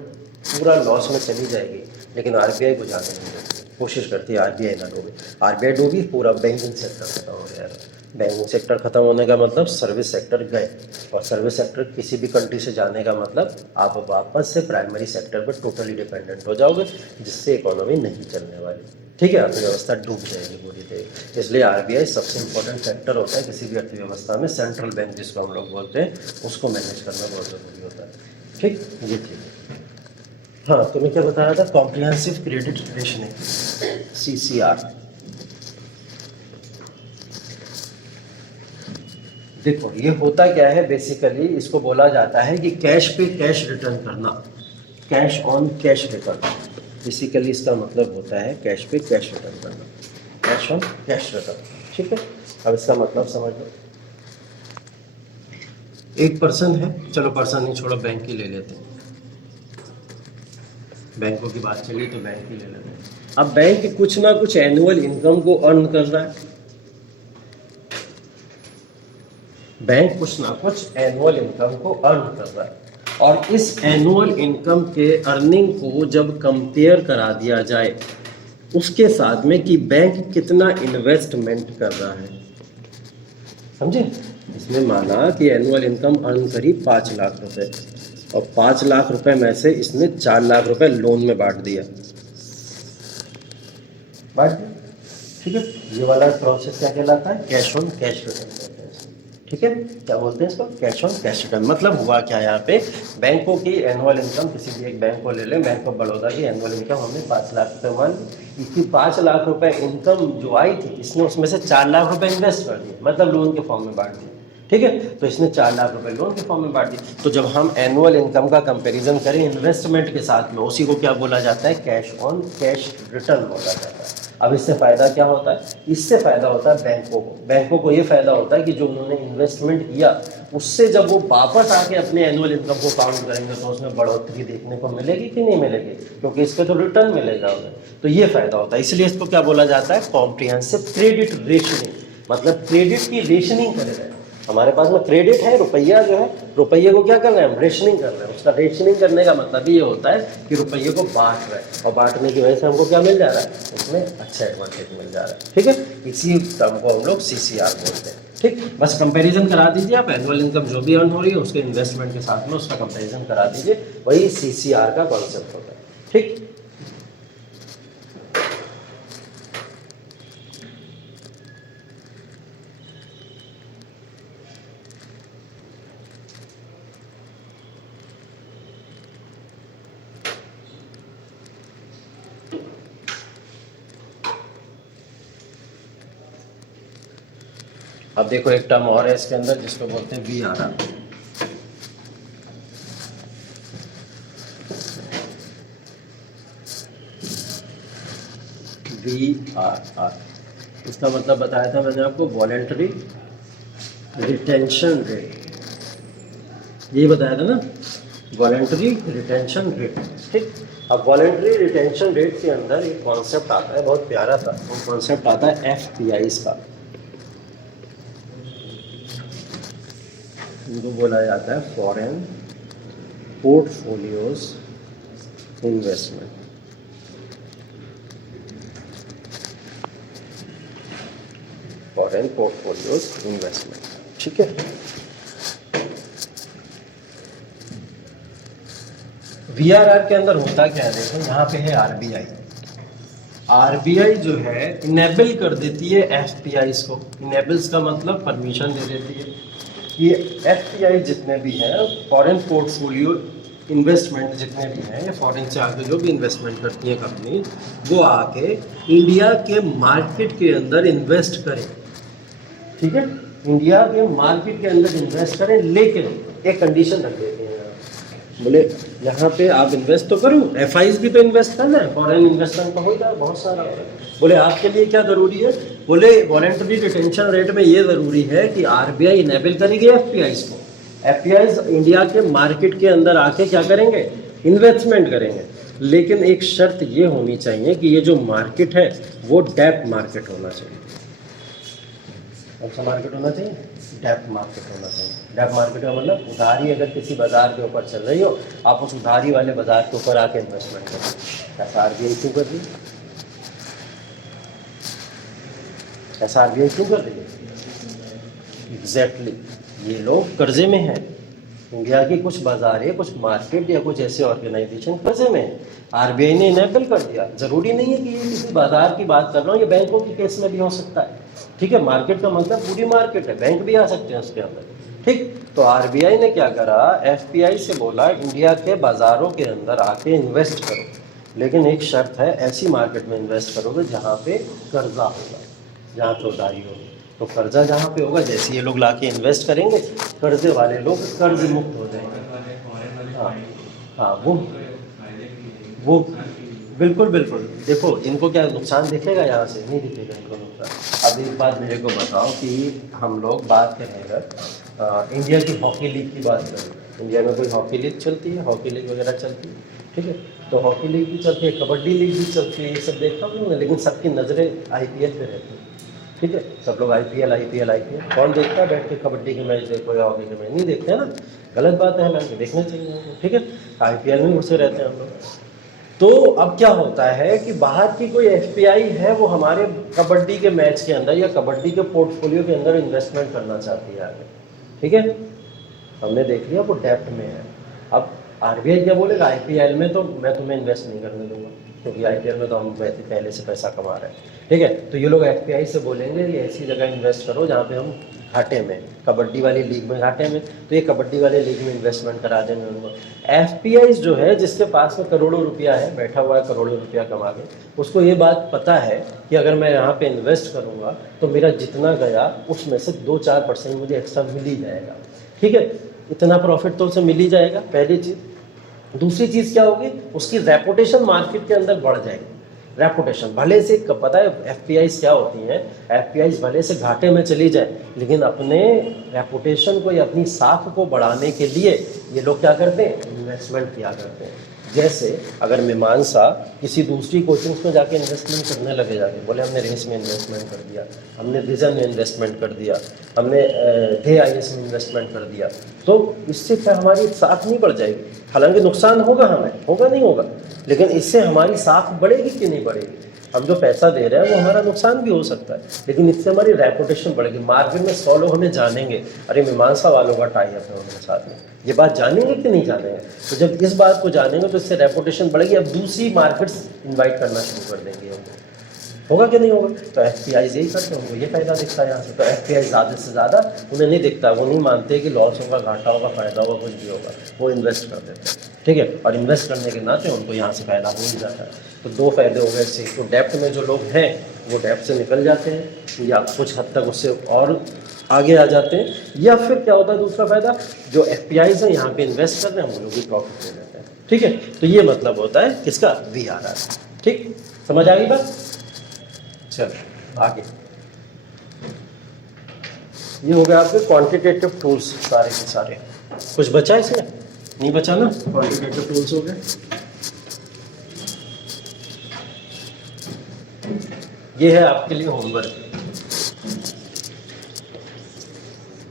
पूरा लॉस में चली जाएगी लेकिन आरबीआई को जाने नहीं देती, कोशिश करती है आरबीआई ना डूबे। आरबीआई डूबी, पूरा बैंकिंग सेक्टर खत्म हो गया। बैंकिंग सेक्टर खत्म होने का मतलब सर्विस सेक्टर गए, और सर्विस सेक्टर किसी भी कंट्री से जाने का मतलब आप वापस से प्राइमरी सेक्टर पर टोटली डिपेंडेंट हो जाओगे, जिससे इकोनॉमी नहीं चलने वाली। ठीक है, अर्थव्यवस्था डूब जाएगी पूरी तरह। इसलिए आरबीआई सबसे इंपॉर्टेंट फैक्टर होता है किसी भी अर्थव्यवस्था में, सेंट्रल बैंक जिसको हम लोग बोलते हैं, उसको मैनेज करना बहुत ज़रूरी होता है। ठीक, ये चीज़ है। हाँ, तो मैं क्या बता रहा था, कॉम्प्रिहेंसिव क्रेडिट रेशनिंग, सीसीआर। देखो ये होता क्या है, बेसिकली इसको बोला जाता है कि कैश पे कैश रिटर्न करना, cash on cash return. Basically इसका मतलब होता है कैश पे कैश रिटर्न करना, कैश ऑन कैश रिटर्न। ठीक है, अब इसका मतलब समझ लो। एक पर्सन है, चलो पर्सन नहीं छोड़ो, बैंक ही ले लेते हैं, बैंकों की बात चली तो बैंक ही ले लेते हैं। अब बैंक कुछ ना कुछ एनुअल इनकम को अर्न कर रहा है, बैंक कुछ ना कुछ एनुअल इनकम को अर्न कर रहा है, और इस एनुअल इनकम के अर्निंग को जब कंपेयर करा दिया जाए उसके साथ में कि बैंक कितना इन्वेस्टमेंट कर रहा है, समझे। इसमें माना कि एनुअल इनकम अर्न करी 5 लाख रुपए, और 5 लाख रुपए में से इसने 4 लाख रुपए लोन में बांट दिया। ठीक है, ये वाला प्रोसेस क्या कहलाता है, कैश ऑन कैश रिटर्न कहते हैं। ठीक है, क्या बोलते हैं इसको, कैश ऑन कैश रिटर्न। मतलब हुआ क्या यहाँ पे, बैंकों की एनुअल इनकम, किसी भी एक बैंक को ले लें, बैंक ऑफ बड़ौदा की एनुअल इनकम हमने 5 लाख रुपए मान ली, इसकी 5 लाख रुपए इनकम जो आई थी, इसने उसमें से 4 लाख रुपए इन्वेस्ट कर दिए, मतलब लोन के फॉर्म में बांट दिए। ठीक है, तो इसने 4 लाख रुपए लोन के फॉर्म में बांट दी। तो जब हम एनुअल इनकम का कंपैरिजन करें इन्वेस्टमेंट के साथ में, उसी को क्या बोला जाता है, कैश ऑन कैश रिटर्न बोला जाता है। अब इससे फ़ायदा क्या होता है, इससे फ़ायदा होता है बैंकों को ये फ़ायदा होता है कि जो उन्होंने इन्वेस्टमेंट किया उससे जब वो वापस आके अपने एनुअल इनकम को काउंट करेंगे तो उसमें बढ़ोतरी देखने को मिलेगी कि नहीं मिलेगी, क्योंकि इस पर तो रिटर्न मिलेगा उन्हें, तो ये फ़ायदा होता है। इसलिए इसको क्या बोला जाता है, कॉम्प्रिहेंसिव क्रेडिट रेशनिंग, मतलब क्रेडिट की रेशनिंग करेगा। हमारे पास में क्रेडिट है, रुपया जो है, रुपये को क्या कर रहे हैं हम, रेशनिंग कर रहे हैं। उसका रेशनिंग करने का मतलब ये होता है कि रुपये को बांट रहे हैं, और बांटने की वजह से हमको क्या मिल जा रहा है, उसमें अच्छा एडवांटेज मिल जा रहा है। ठीक है, इसी टर्म को हम लोग सीसीआर बोलते हैं। ठीक, बस कंपैरिजन करा दीजिए आप, एनुअल इनकम जो भी अर्न हो रही है उसके इन्वेस्टमेंट के साथ में उसका कंपैरिजन करा दीजिए, वही सीसीआर का कॉन्सेप्ट होता है। ठीक, अब देखो एक टर्म और है इसके अंदर जिसको बोलते हैं VRR। VRR इसका मतलब बताया था मैंने आपको, वॉलेंटरी रिटेंशन रेट, ये बताया था ना, वॉलेंटरी रिटेंशन रेट। ठीक, अब वॉलेंटरी रिटेंशन रेट के अंदर एक कॉन्सेप्ट आता है बहुत प्यारा सा, वो कॉन्सेप्ट आता है FPIs का। इनको बोला जाता है foreign portfolios investment. Foreign portfolios investment, ठीक है। VRR के अंदर होता क्या है, देखो यहाँ पे है RBI। RBI जो है इनेबल कर देती है FPIs को। इनेबल्स का मतलब परमिशन दे देती है। ये FPI जितने भी हैं, फॉरेन पोर्टफोलियो इन्वेस्टमेंट जितने भी हैं, फॉरेन से आके जो भी इन्वेस्टमेंट करती है कंपनी, वो आके इंडिया के मार्केट के अंदर इन्वेस्ट करें। ठीक है, इंडिया के मार्केट के अंदर इन्वेस्ट करें, लेकिन एक कंडीशन रख देते हैं। बोले यहाँ पे आप इन्वेस्ट तो करो, FIs भी तो इन्वेस्ट करना है, फॉरेन इन्वेस्टमेंट तो होता है बहुत सारा। बोले आपके लिए क्या ज़रूरी है, बोले वॉलेंटरी रिटेंशन रेट में ये ज़रूरी है कि RBI इनेबल करेगी FPIs को। FPIs इंडिया के मार्केट के अंदर आके क्या करेंगे, इन्वेस्टमेंट करेंगे, लेकिन एक शर्त ये होनी चाहिए कि ये जो मार्केट है वो डेप्ट मार्केट होना चाहिए। कौन सा मार्केट होना चाहिए, डेप्ट मार्केट होना चाहिए। डेप्ट मार्केट का मतलब उधारी अगर किसी बाजार के ऊपर चल रही हो, आप उस उधारी वाले बाजार के ऊपर आके इन्वेस्टमेंट करें। ऐसा RBI क्यों कर दी, ऐसा RBI क्यों कर दी? एग्जैक्टली, ये लोग कर्जे में हैं। इंडिया की कुछ बाजारें, कुछ मार्केट या कुछ ऐसे ऑर्गेनाइजेशन कर्जे में है, RBI ने इनेबल कर दिया। जरूरी नहीं है कि ये किसी बाजार की बात कर रहा हूँ, ये बैंकों के केस में भी हो सकता है। ठीक है, मार्केट का मतलब पूरी मार्केट है, बैंक भी आ सकते हैं उसके अंदर। ठीक, तो RBI ने क्या करा, FPI से बोला इंडिया के बाजारों के अंदर आके इन्वेस्ट करो, लेकिन एक शर्त है, ऐसी मार्केट में इन्वेस्ट करोगे जहाँ पे कर्जा होगा, जहाँ पे उधारी होगी। तो कर्जा जहाँ पे होगा, जैसे ये लोग लाके इन्वेस्ट करेंगे, कर्जे वाले लोग कर्ज मुक्त हो जाएंगे। हाँ वो बिल्कुल बिल्कुल। देखो इनको क्या नुकसान दिखेगा, यहाँ से नहीं दिखेगा इनको नुकसान। अब एक बात मेरे को बताओ कि हम लोग बात करें अगर इंडिया की हॉकी लीग की बात करें, इंडिया में कोई हॉकी लीग चलती है, हॉकी लीग वगैरह चलती है, ठीक है, तो हॉकी लीग भी चलती है, कबड्डी लीग भी चलती है, ये सब देखता हूँ ना, लेकिन सबकी नज़रें IPL पे रहती है। ठीक है, सब लोग IPL। कौन देखता है बैठ के कबड्डी के मैच देखो या हॉकी के मैच, नहीं देखते हैं ना, गलत बात है, हालांकि देखना चाहिए। ठीक है, IPL में घुसे रहते हैं हम लोग। तो अब क्या होता है कि बाहर की कोई FPI है, वो हमारे कबड्डी के मैच के अंदर या कबड्डी के पोर्टफोलियो के अंदर इन्वेस्टमेंट करना चाहती है आगे। ठीक है, हमने देख लिया वो डेप्ट में है। अब RBI क्या बोलेगा, IPL में तो मैं तुम्हें इन्वेस्ट नहीं करने दूंगा, क्योंकि IPL में तो हम पहले से पैसा कमा रहे हैं। ठीक है, तो ये लोग FPI से बोलेंगे कि ऐसी जगह इन्वेस्ट करो जहाँ पे हम घाटे में, कबड्डी वाली लीग में घाटे में, तो ये कबड्डी वाली लीग में इन्वेस्टमेंट करा देंगे उनको। FPIs जो है, जिसके पास में करोड़ों रुपया है, बैठा हुआ है करोड़ों रुपया कमा के, उसको ये बात पता है कि अगर मैं यहाँ पे इन्वेस्ट करूँगा तो मेरा जितना गया उसमें से 2-4% मुझे एक्स्ट्रा मिल ही जाएगा। ठीक है, इतना प्रॉफिट तो उसे मिल ही जाएगा, पहली चीज़। दूसरी चीज़ क्या होगी, उसकी रेपुटेशन मार्केट के अंदर बढ़ जाएगी। रेपुटेशन भले से, पता है FPIs क्या होती हैं, FPIs भले से घाटे में चली जाए, लेकिन अपने रेपुटेशन को या अपनी साख को बढ़ाने के लिए ये लोग क्या करते हैं, इन्वेस्टमेंट किया करते हैं। जैसे अगर मीमांसा किसी दूसरी कोचिंग्स में जाके इन्वेस्टमेंट करने लगे, जाके बोले हमने रेस में इन्वेस्टमेंट कर दिया, हमने विजन में इन्वेस्टमेंट कर दिया, हमने DIS में इन्वेस्टमेंट कर दिया, तो इससे क्या हमारी साख नहीं बढ़ जाएगी? हालांकि नुकसान होगा, हमें होगा, नहीं होगा, लेकिन इससे हमारी साख बढ़ेगी कि नहीं बढ़ेगी? हम जो पैसा दे रहे हैं वो हमारा नुकसान भी हो सकता है, लेकिन इससे हमारी रेपुटेशन बढ़ेगी। मार्केट में 100 लोग हमें जानेंगे, अरे मीमांसा वालों का टाई अप है उनके साथ में, ये बात जानेंगे कि नहीं जानेंगे? तो जब इस बात को जानेंगे तो इससे रेपुटेशन बढ़ेगी। अब दूसरी मार्केट्स इन्वाइट करना शुरू कर देंगे हमको, होगा कि नहीं होगा? तो FPIs यही करते हैं, उनको ये फायदा दिखता है यहाँ से। तो FPIs ज़्यादा से ज़्यादा उन्हें नहीं दिखता, वो नहीं मानते कि लॉस होगा, घाटा होगा, फ़ायदा होगा, कुछ भी होगा, वो इन्वेस्ट कर देते हैं। ठीक है, और इन्वेस्ट करने के नाते उनको यहाँ से फ़ायदा हो ही जाता है। तो 2 फायदे हो गए इससे। तो डेप्ट में जो लोग हैं वो डेप्ट से निकल जाते हैं, या कुछ हद तक उससे और आगे आ जाते हैं। या फिर क्या होता है दूसरा फायदा, जो एफपीआईज हैं यहाँ पे इन्वेस्ट कर रहे हैं, वो लोग भी प्रॉफिट ले लेते हैं। ठीक है, तो ये मतलब होता है किसका, वीआरआर। ठीक, समझ आ गई बात। चलो आगे, ये हो गया आपके क्वांटिटेटिव टूल्स सारे के सारे। कुछ बचा इसमें, नहीं बचा ना, क्वांटिटेटिव टूल्स हो गए। ये है आपके लिए होमवर्क।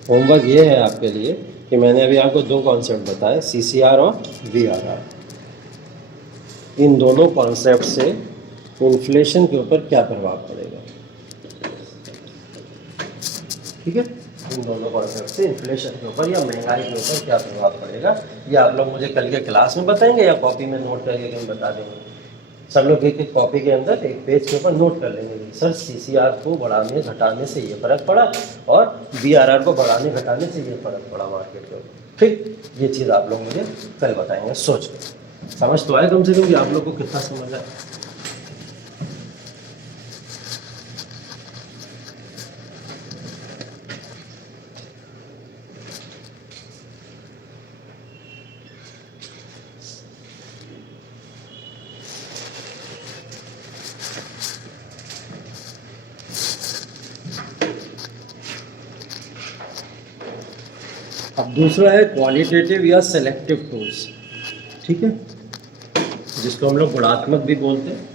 होमवर्क ये है आपके लिए कि मैंने अभी आपको दो कॉन्सेप्ट बताए, सीसीआर और वीआरआर। इन दोनों कॉन्सेप्ट से इन्फ्लेशन के ऊपर क्या प्रभाव पड़ेगा। ठीक है, इन दोनों कॉन्सेप्ट से इन्फ्लेशन के ऊपर या महंगाई के ऊपर क्या प्रभाव पड़ेगा, ये आप लोग मुझे कल के क्लास में बताएंगे या कॉपी में नोट करके कहीं बता देंगे। सब लोग एक एक कॉपी के अंदर एक पेज के ऊपर नोट कर लेंगे कि सर सीसीआर को बढ़ाने घटाने से ये फर्क पड़ा और वीआरआर को बढ़ाने घटाने से ये फर्क पड़ा मार्केट के ऊपर। ठीक, ये चीज़ आप लोग मुझे कल बताएंगे। सोच समझ तो आए कम से कम कि आप लोग को कितना समझ आए। अब दूसरा है क्वालिटेटिव या सेलेक्टिव टूल्स। ठीक है, जिसको हम लोग गुणात्मक भी बोलते हैं।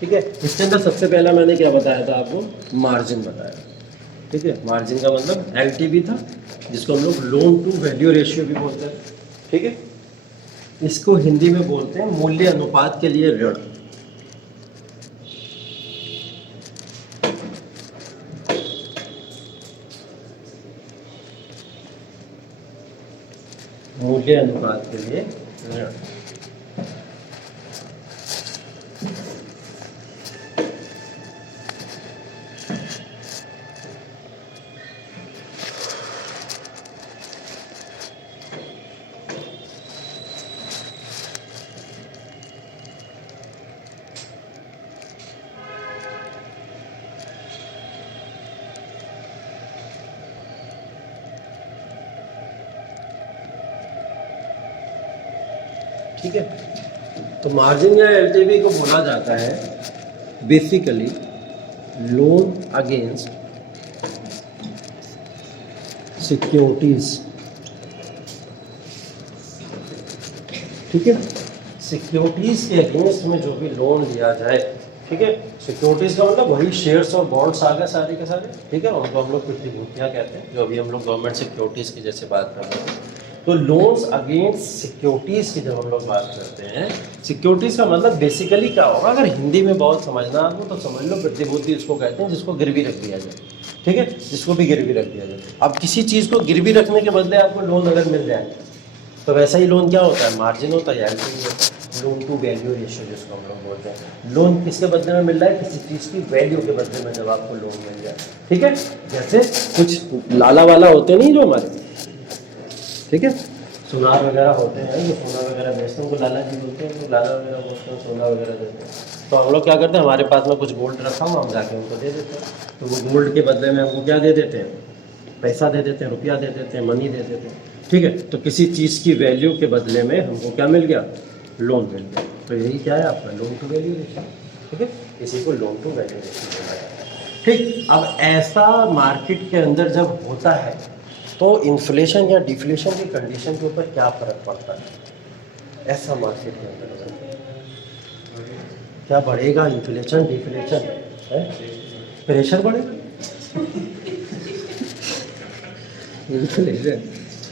ठीक है, इसके अंदर सबसे पहला मैंने क्या बताया था आपको, मार्जिन बताया। ठीक है, मार्जिन का मतलब एलटीवी था, जिसको हम लोग लोन टू वैल्यू रेशियो भी बोलते हैं। ठीक है, इसको हिंदी में बोलते हैं मूल्य अनुपात के लिए ऋण। मूल्य अनुपात के लिए ऋण। ठीक है, तो मार्जिन या एलटीवी को बोला जाता है बेसिकली लोन अगेंस्ट सिक्योरिटीज। ठीक है, सिक्योरिटीज के अगेंस्ट में जो भी लोन लिया जाए। ठीक है, सिक्योरिटीज का मतलब वही शेयर्स और बॉन्ड्स आ गए सारे के सारे। ठीक है, उनको हम लोग प्रतिभूतियाँ कहते हैं, जो अभी हम लोग गवर्नमेंट सिक्योरिटीज की जैसे बात कर रहे हैं। तो लोन्स अगेंस्ट सिक्योरिटीज की जब हम लोग बात करते हैं, सिक्योरिटीज का मतलब बेसिकली क्या होगा, अगर हिंदी में बहुत समझना आपको तो समझ लो प्रतिभूति उसको कहते हैं जिसको गिरवी रख दिया जाए। ठीक है, जिसको भी गिरवी रख दिया जाए। अब किसी चीज़ को गिरवी रखने के बदले आपको लोन अगर मिल जाए तो वैसा ही लोन क्या होता है, मार्जिन होता है या एलटीवी होता है। लोन टू वैल्यू रेशियो जिसको हम लोग बोलते हैं। लोन किसके बदले में मिल रहा है, किसी चीज़ की वैल्यू के बदले में जब आपको लोन मिल जाए। ठीक है, जैसे कुछ लाला वाला होते नहीं जो हमारे, ठीक है, सुनार वगैरह होते हैं, जो सोना वगैरह बेचते हैं उनको लाला जी बोलते हैं, तो लाला वगैरह बोलते हैं, सोना वगैरह देते हैं। तो हम लोग क्या करते हैं, हमारे पास में कुछ गोल्ड रखा हुआ, हम जाके उनको दे देते हैं। तो वो गोल्ड के बदले में हमको क्या दे देते हैं, पैसा दे देते हैं, रुपया दे देते हैं, मनी दे देते हैं। ठीक है, तो किसी चीज़ की वैल्यू के बदले में हमको क्या मिल गया, लोन मिल गया। तो यही क्या है आपका लोन टू वैल्यू रेशियो। ठीक है, इसी को लोन टू वैल्यू रेशियो बोला जाता है। ठीक, अब ऐसा मार्केट के अंदर जब होता है तो इन्फ्लेशन या डिफ्लेशन की कंडीशन के ऊपर क्या फर्क पड़ता है। ऐसा मार्केट के अंदर क्या बढ़ेगा, इन्फ्लेशन डिफ्लेशन है, प्रेशर बढ़ेगा। इन्फ्लेशन,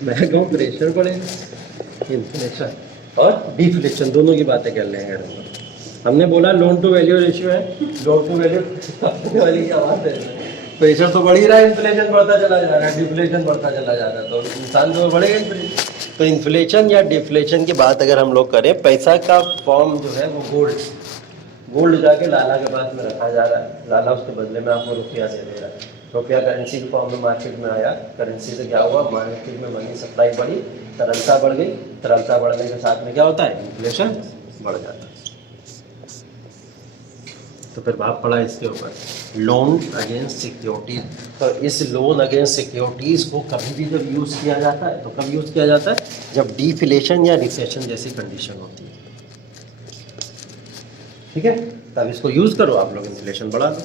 मैं कहूँ प्रेशर बढ़ेगा। इन्फ्लेशन और डिफ्लेशन दोनों की बातें कर लेंगे हम लोग। हमने बोला लोन टू वैल्यू रेशियो है, लोन टू वैल्यू वाली क्या बात है, प्रेशर तो बढ़ ही रहा है, इन्फ्लेशन बढ़ता चला जा रहा है, डिफ्लेशन बढ़ता चला जा रहा है, तो इंसान तो बढ़ेगा इन्फ्लेशन। तो इन्फ्लेशन या डिफ्लेशन की बात अगर हम लोग करें, पैसा का फॉर्म जो है वो गोल्ड जाके लाला के पास में रखा जा रहा है, लाला उसके बदले में आपको रुपया दे दे रहा है। रुपया करेंसी के फॉर्म में मार्केट में आया, करेंसी से क्या हुआ, मार्केट में मनी सप्लाई बढ़ी, तरलता बढ़ गई, तरलता बढ़ने के साथ में क्या होता है, इन्फ्लेशन बढ़ जाता है। तो फिर बात पड़ा इसके ऊपर लोन अगेंस्ट सिक्योरिटीज। तो इस लोन अगेंस्ट सिक्योरिटीज को कभी भी जब यूज़ किया जाता है तो कब यूज़ किया जाता है, जब डिफ्लेशन या रिसेशन जैसी कंडीशन होती है, ठीक है, तब इसको यूज़ करो आप लोग, इन्फ्लेशन बढ़ा दो,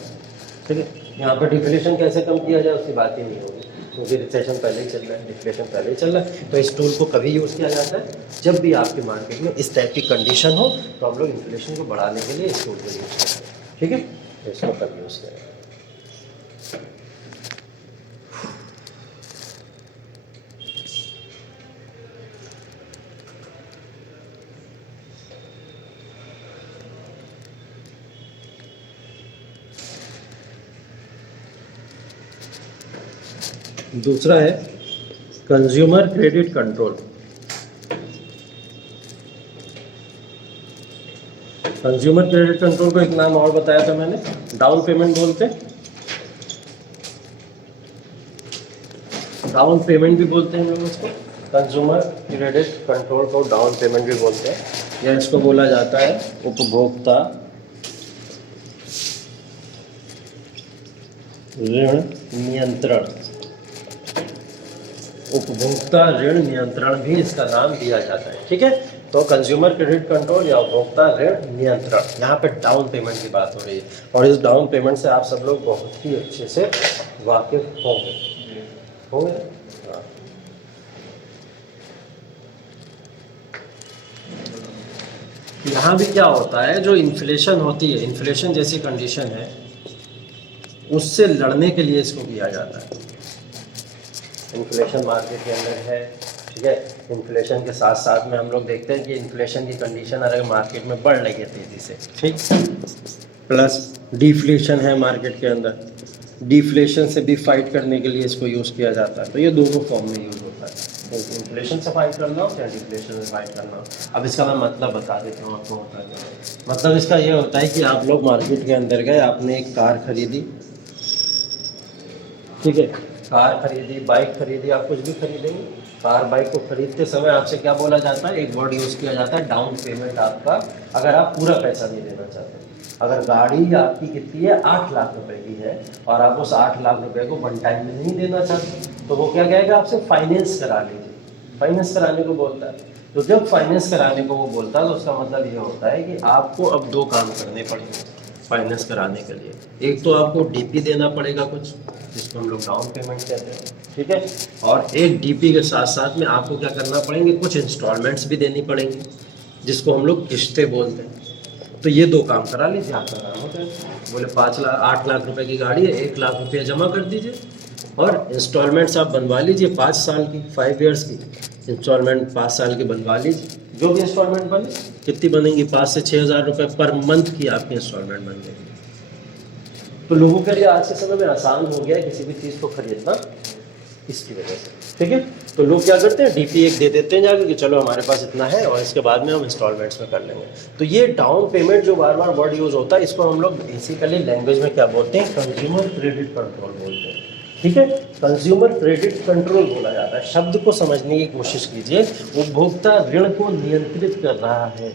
ठीक है। यहाँ पर डिफ्लेशन कैसे कम किया जाए उसकी बात ही नहीं होगी, क्योंकि रिसेशन पहले ही चल रहा है, डिफ्लेशन पहले ही चल रहा है। तो इस टूल को कभी यूज़ किया जाता है, जब भी आपके मार्केट में इस टाइप की कंडीशन हो तो हम लोग इन्फ्लेशन को बढ़ाने के लिए इस टूल को यूज़ करते हैं, ठीक है। तो इसको कभी यूज़ करें। दूसरा है consumer credit control. Consumer credit control को एक नाम और बताया था मैंने, डाउन पेमेंट बोलते हैं, डाउन पेमेंट भी बोलते हैं हम लोग इसको, कंज्यूमर क्रेडिट कंट्रोल को डाउन पेमेंट भी बोलते हैं, या इसको बोला जाता है उपभोक्ता ऋण नियंत्रण। उपभोक्ता ऋण नियंत्रण भी इसका नाम दिया जाता है, ठीक है। तो कंज्यूमर क्रेडिट कंट्रोल या उपभोक्ता ऋण नियंत्रण, यहाँ पे डाउन पेमेंट की बात हो रही है, और इस डाउन पेमेंट से आप सब लोग बहुत ही अच्छे से वाकिफ होंगे। हाँ। यहाँ भी क्या होता है, जो इन्फ्लेशन होती है, इन्फ्लेशन जैसी कंडीशन है, उससे लड़ने के लिए इसको किया जाता है। इन्फ्लेशन मार्केट के अंदर है, ठीक है, इन्फ्लेशन के साथ साथ में हम लोग देखते हैं कि इन्फ्लेशन की कंडीशन अगर मार्केट में बढ़ रही है तेज़ी से, ठीक, प्लस डिफ्लेशन है मार्केट के अंदर, डिफ्लेशन से भी फाइट करने के लिए इसको यूज़ किया जाता है। तो ये दोनों फॉर्म में यूज़ होता है, तो इन्फ्लेशन से फाइट करना हो या डिफ्लेशन से फाइट करना हो। अब इसका मैं मतलब बता देता हूँ आपको होता है। मतलब इसका ये होता है कि आप लोग मार्केट के अंदर गए, आपने एक कार खरीदी, ठीक है, कार खरीदी, बाइक खरीदी, आप कुछ भी खरीदेंगे, कार बाइक को खरीदते समय आपसे क्या बोला जाता है, एक वर्ड यूज़ किया जाता है डाउन पेमेंट आपका, अगर आप पूरा पैसा नहीं देना चाहते। अगर गाड़ी आपकी कितनी है, 8 लाख रुपए की है, और आप उस 8 लाख रुपए को वन टाइम में नहीं देना चाहते, तो वो क्या कहेगा आपसे, फाइनेंस करा लीजिए। फाइनेंस कराने को बोलता है। तो जब फाइनेंस कराने को वो बोलता है तो उसका मतलब ये होता है कि आपको अब 2 काम करने पड़ेंगे फाइनेंस कराने के लिए। एक तो आपको डीपी देना पड़ेगा कुछ, जिसको हम लोग डाउन पेमेंट कहते हैं, ठीक है, और एक डीपी के साथ साथ में आपको क्या करना पड़ेंगे, कुछ इंस्टॉलमेंट्स भी देनी पड़ेंगी, जिसको हम लोग किस्तें बोलते हैं। तो ये 2 काम करा लीजिए, आपका काम होता है। बोले 8 लाख रुपए की गाड़ी है, 1 लाख रुपया जमा कर दीजिए, और इंस्टॉलमेंट्स आप बनवा लीजिए 5 साल की, 5 ईयर्स की इंस्टॉलमेंट 5 साल की बनवा लीजिए। जो भी इंस्टॉलमेंट बने, कितनी बनेंगी, 5 से 6 हज़ार रुपये पर मंथ की आपकी इंस्टॉलमेंट बन जाएगी। तो लोगों के लिए आज के समय में आसान हो गया है किसी भी चीज़ को खरीदना, इसकी वजह से, ठीक है। तो लोग क्या करते हैं, डीपी एक दे देते हैं जाकर कि चलो हमारे पास इतना है, और इसके बाद में हम इंस्टॉलमेंट्स में कर लेंगे। तो ये डाउन पेमेंट जो बार बार वर्ड यूज़ होता है, इसको हम लोग बेसिकली लैंग्वेज में क्या बोलते हैं, कंज्यूमर क्रेडिट कंट्रोल बोलते हैं, ठीक है। कंज्यूमर क्रेडिट कंट्रोल बोला जाता है। शब्द को समझने की कोशिश कीजिए। उपभोक्ता ऋण को नियंत्रित कर रहा है,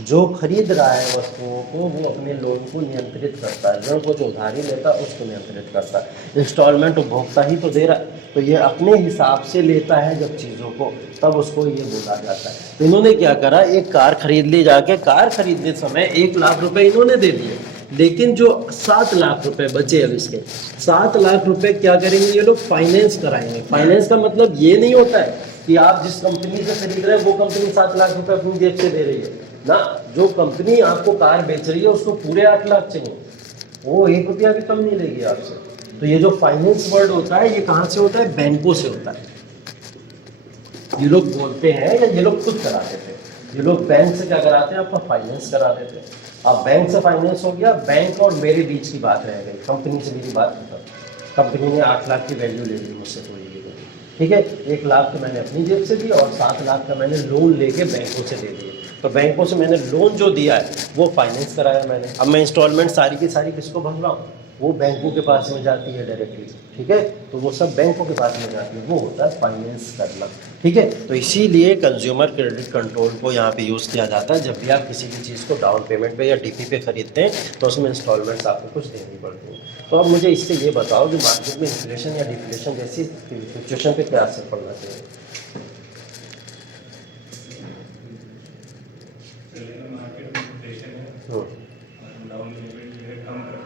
जो खरीद रहा है वस्तुओं को वो अपने लोन को नियंत्रित करता है, ऋण को जो उधारी लेता है उसको नियंत्रित करता है। इंस्टॉलमेंट उपभोक्ता ही तो दे रहा है, तो ये अपने हिसाब से लेता है जब चीज़ों को, तब उसको ये बोला जाता है। तो इन्होंने क्या करा, एक कार खरीद ली, जाके कार खरीदते समय 1 लाख रुपए इन्होंने दे दिए, लेकिन जो 7 लाख रुपए बचे, अब इसके 7 लाख रुपए क्या करेंगे ये लोग, फाइनेंस कराएंगे। फाइनेंस का मतलब ये नहीं होता है कि आप जिस कंपनी से खरीद रहे हैं वो कंपनी 7 लाख रुपए अपनी जेब से दे रही है ना, जो कंपनी आपको कार बेच रही है उसको पूरे 8 लाख चाहिए, वो 1 रुपया भी कम नहीं लेगी आपसे। तो ये जो फाइनेंस वर्ड होता है, ये कहाँ से होता है, बैंकों से होता है। ये लोग बोलते हैं, या ये लोग खुद करा देते हैं, ये लोग बैंक से क्या कराते हैं, आपका फाइनेंस करा देते हैं। अब बैंक से फाइनेंस हो गया, बैंक और मेरे बीच की बात रह गई, कंपनी से मेरी बात खत्म। कंपनी ने 8 लाख की वैल्यू ले ली मुझसे, थोड़ी ली, ठीक है, 1 लाख तो मैंने अपनी जेब से दिया, और 7 लाख का मैंने लोन लेके बैंकों से दे दिया। तो बैंकों से मैंने लोन जो दिया है वो फाइनेंस कराया मैंने। अब मैं इंस्टॉलमेंट सारी की सारी किसको भर रहा हूँ, वो बैंकों के पास में जाती है डायरेक्टली, ठीक है। तो वो सब बैंकों के पास में जाती है, वो होता है फाइनेंस करना, ठीक है। तो इसीलिए कंज्यूमर क्रेडिट कंट्रोल को यहाँ पे यूज़ किया जाता है। जब भी आप किसी भी चीज़ को डाउन पेमेंट पे या डीपी पे खरीदते हैं तो उसमें इंस्टॉलमेंट्स आपको कुछ देनी पड़ती हैं। तो अब मुझे इससे ये बताओ कि मार्केट में इन्फ्लेशन या डिफ्लेशन जैसी सिचुएशन पे क्या असर पड़ना चाहिए? मार्केट में इन्फ्लेशन है, डाउन पेमेंट जो है कम करें,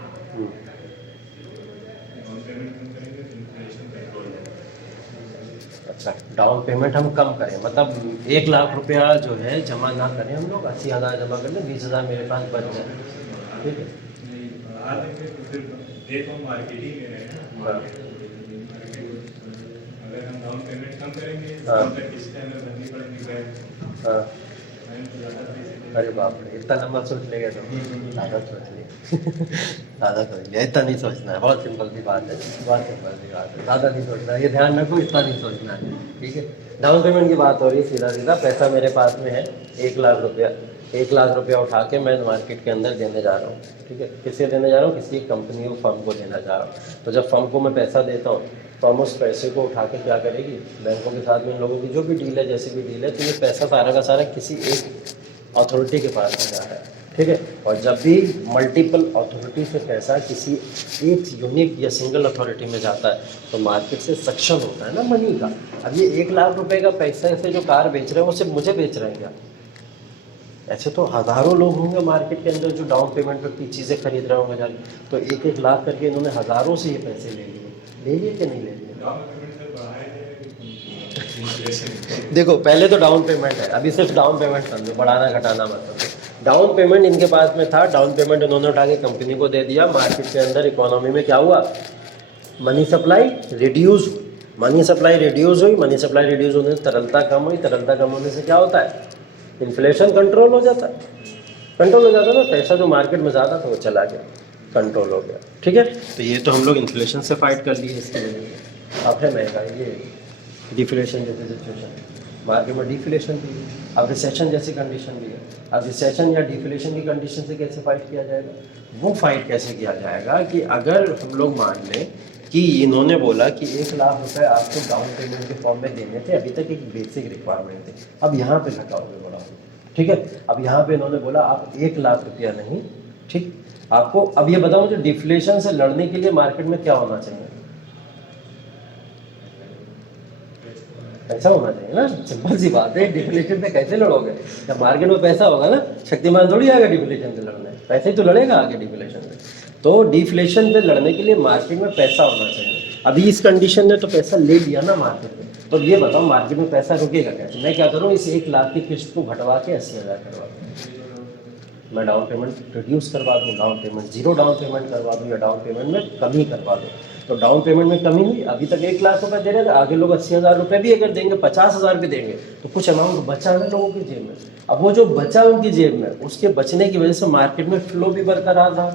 डाउन पेमेंट कम करेंगे तो इन्फ्लेशन कंट्रोल होगा। अच्छा, डाउन पेमेंट हम कम करें, मतलब 1 लाख रुपया जो है जमा ना करें हम लोग, 80,000 जमा कर लें, 20,000 मेरे पास बच जाए, ठीक है। बढ़ा देंगे तो फिर देखो मार्केटिंग में है ना, अगर हम डाउन पेमेंट कम करेंगे तो हाँ। किस्त हमें भरनी पड़ेगी बैंक, हाँ, बैंक तो ज़्यादा पैसे अरे बाप रे, इतना लंबा सोच लेगा तो ज़्यादा सोच लिया ज़्यादा सोच लिया, इतना नहीं सोचना है, बहुत सिंपल सी बात है, बहुत सिंपल सी बात है, ज़्यादा नहीं सोचना है, ये ध्यान रखो, इतना नहीं सोचना है, ठीक है। डाउन पेमेंट की बात हो रही है, सीधा सीधा पैसा मेरे पास में है 1 लाख रुपया, 1 लाख रुपया उठा के मैं मार्केट के अंदर देने जा रहा हूँ, ठीक है। किसे देने जा रहा हूँ? किसी कंपनी को, फर्म को देना जा रहा हूँ। तो जब फर्म को मैं पैसा देता हूँ तो हम उस पैसे को उठा के क्या करेगी, बैंकों के साथ में इन लोगों की जो भी डील है, जैसी भी डील है, तो ये पैसा सारा का सारा किसी एक अथॉरिटी के पास में जा रहा है, ठीक है। और जब भी मल्टीपल अथॉरिटी से पैसा किसी एक यूनिक या सिंगल अथॉरिटी में जाता है तो मार्केट से सक्शन होता है ना मनी का। अब ये 1 लाख रुपए का पैसा से जो कार बेच रहे हैं वो सिर्फ मुझे बेच रहे हैं क्या? ऐसे तो हज़ारों लोग होंगे मार्केट के अंदर जो डाउन पेमेंट पर चीज़ें खरीद रहे होंगे जाके, तो 1-1 लाख करके इन्होंने हज़ारों से ये पैसे ले लिए कि नहीं ले लिए? डाउन पेमेंट से बढ़ाए इन्फ्लेशन। देखो, पहले तो डाउन पेमेंट है, अभी सिर्फ डाउन पेमेंट समझो, बढ़ाना घटाना मत समझो। डाउन पेमेंट इनके पास में था, डाउन पेमेंट उन्होंने उठा के कंपनी को दे दिया। मार्केट के अंदर इकोनॉमी में क्या हुआ? मनी सप्लाई रिड्यूस हुई, मनी सप्लाई रिड्यूस हुई, मनी सप्लाई रिड्यूस होने से तरलता कम हुई, तरलता कम होने से क्या होता है? इन्फ्लेशन कंट्रोल हो जाता है, कंट्रोल हो जाता है ना। पैसा जो मार्केट में ज़्यादा था वो चला गया, कंट्रोल हो गया, ठीक है। तो ये तो हम लोग इन्फ्लेशन से फाइट कर लिए इसके लिए। अब है महंगाई, ये डिफ्लेशन जैसे सिचुएशन, मार्केट में डिफ्लेशन भी है, अब रिसेशन जैसी कंडीशन भी है। अब रिसेशन या डिफ्लेशन की कंडीशन से कैसे फाइट किया जाएगा? वो फाइट कैसे किया जाएगा कि अगर हम लोग मान लें कि इन्होंने बोला कि 1 लाख रुपए आपको डाउन पेमेंट के फॉर्म में देने थे, अभी तक एक बेसिक रिक्वायरमेंट थी, अब यहाँ पे घटाओगे बड़ा, ठीक है। अब यहाँ पे इन्होंने बोला आप 1 लाख रुपया नहीं, ठीक, आपको अब ये बताओ मुझे, डिफ्लेशन से लड़ने के लिए मार्केट में क्या होना चाहिए? पैसा होना चाहिए ना, सिंपल सी बात है। डिफ्लेशन पे कैसे लड़ोगे जब मार्केट में पैसा होगा ना? शक्तिमान थोड़ी आएगा डिफ्लेशन से लड़ने, पैसे ही तो लड़ेगा आगे डिफ्लेशन से। तो डिफ्लेशन से लड़ने के लिए मार्केट में पैसा होना चाहिए। अभी इस कंडीशन में तो पैसा ले लिया ना मार्केट में, तो ये बताओ मार्केट में पैसा रुकेगा कैसे? मैं क्या करूँ, इस 1 लाख की किस्त को घटवा के 80,000 करवा दूँ, मैं डाउन पेमेंट रिड्यूस करवा दूँ, डाउन पेमेंट 0 डाउन पेमेंट करवा दूँ, या डाउन पेमेंट में कमी करवा दूँ। तो डाउन पेमेंट में कमी हुई, अभी तक 1 लाख रुपए दे रहे थे, आगे लोग 80,000 रुपये भी अगर देंगे, 50,000 भी देंगे, तो कुछ अमाउंट बचा है लोगों की जेब में। अब वो जो बचा उनकी जेब में, उसके बचने की वजह से मार्केट में फ्लो भी बरकरार रहा,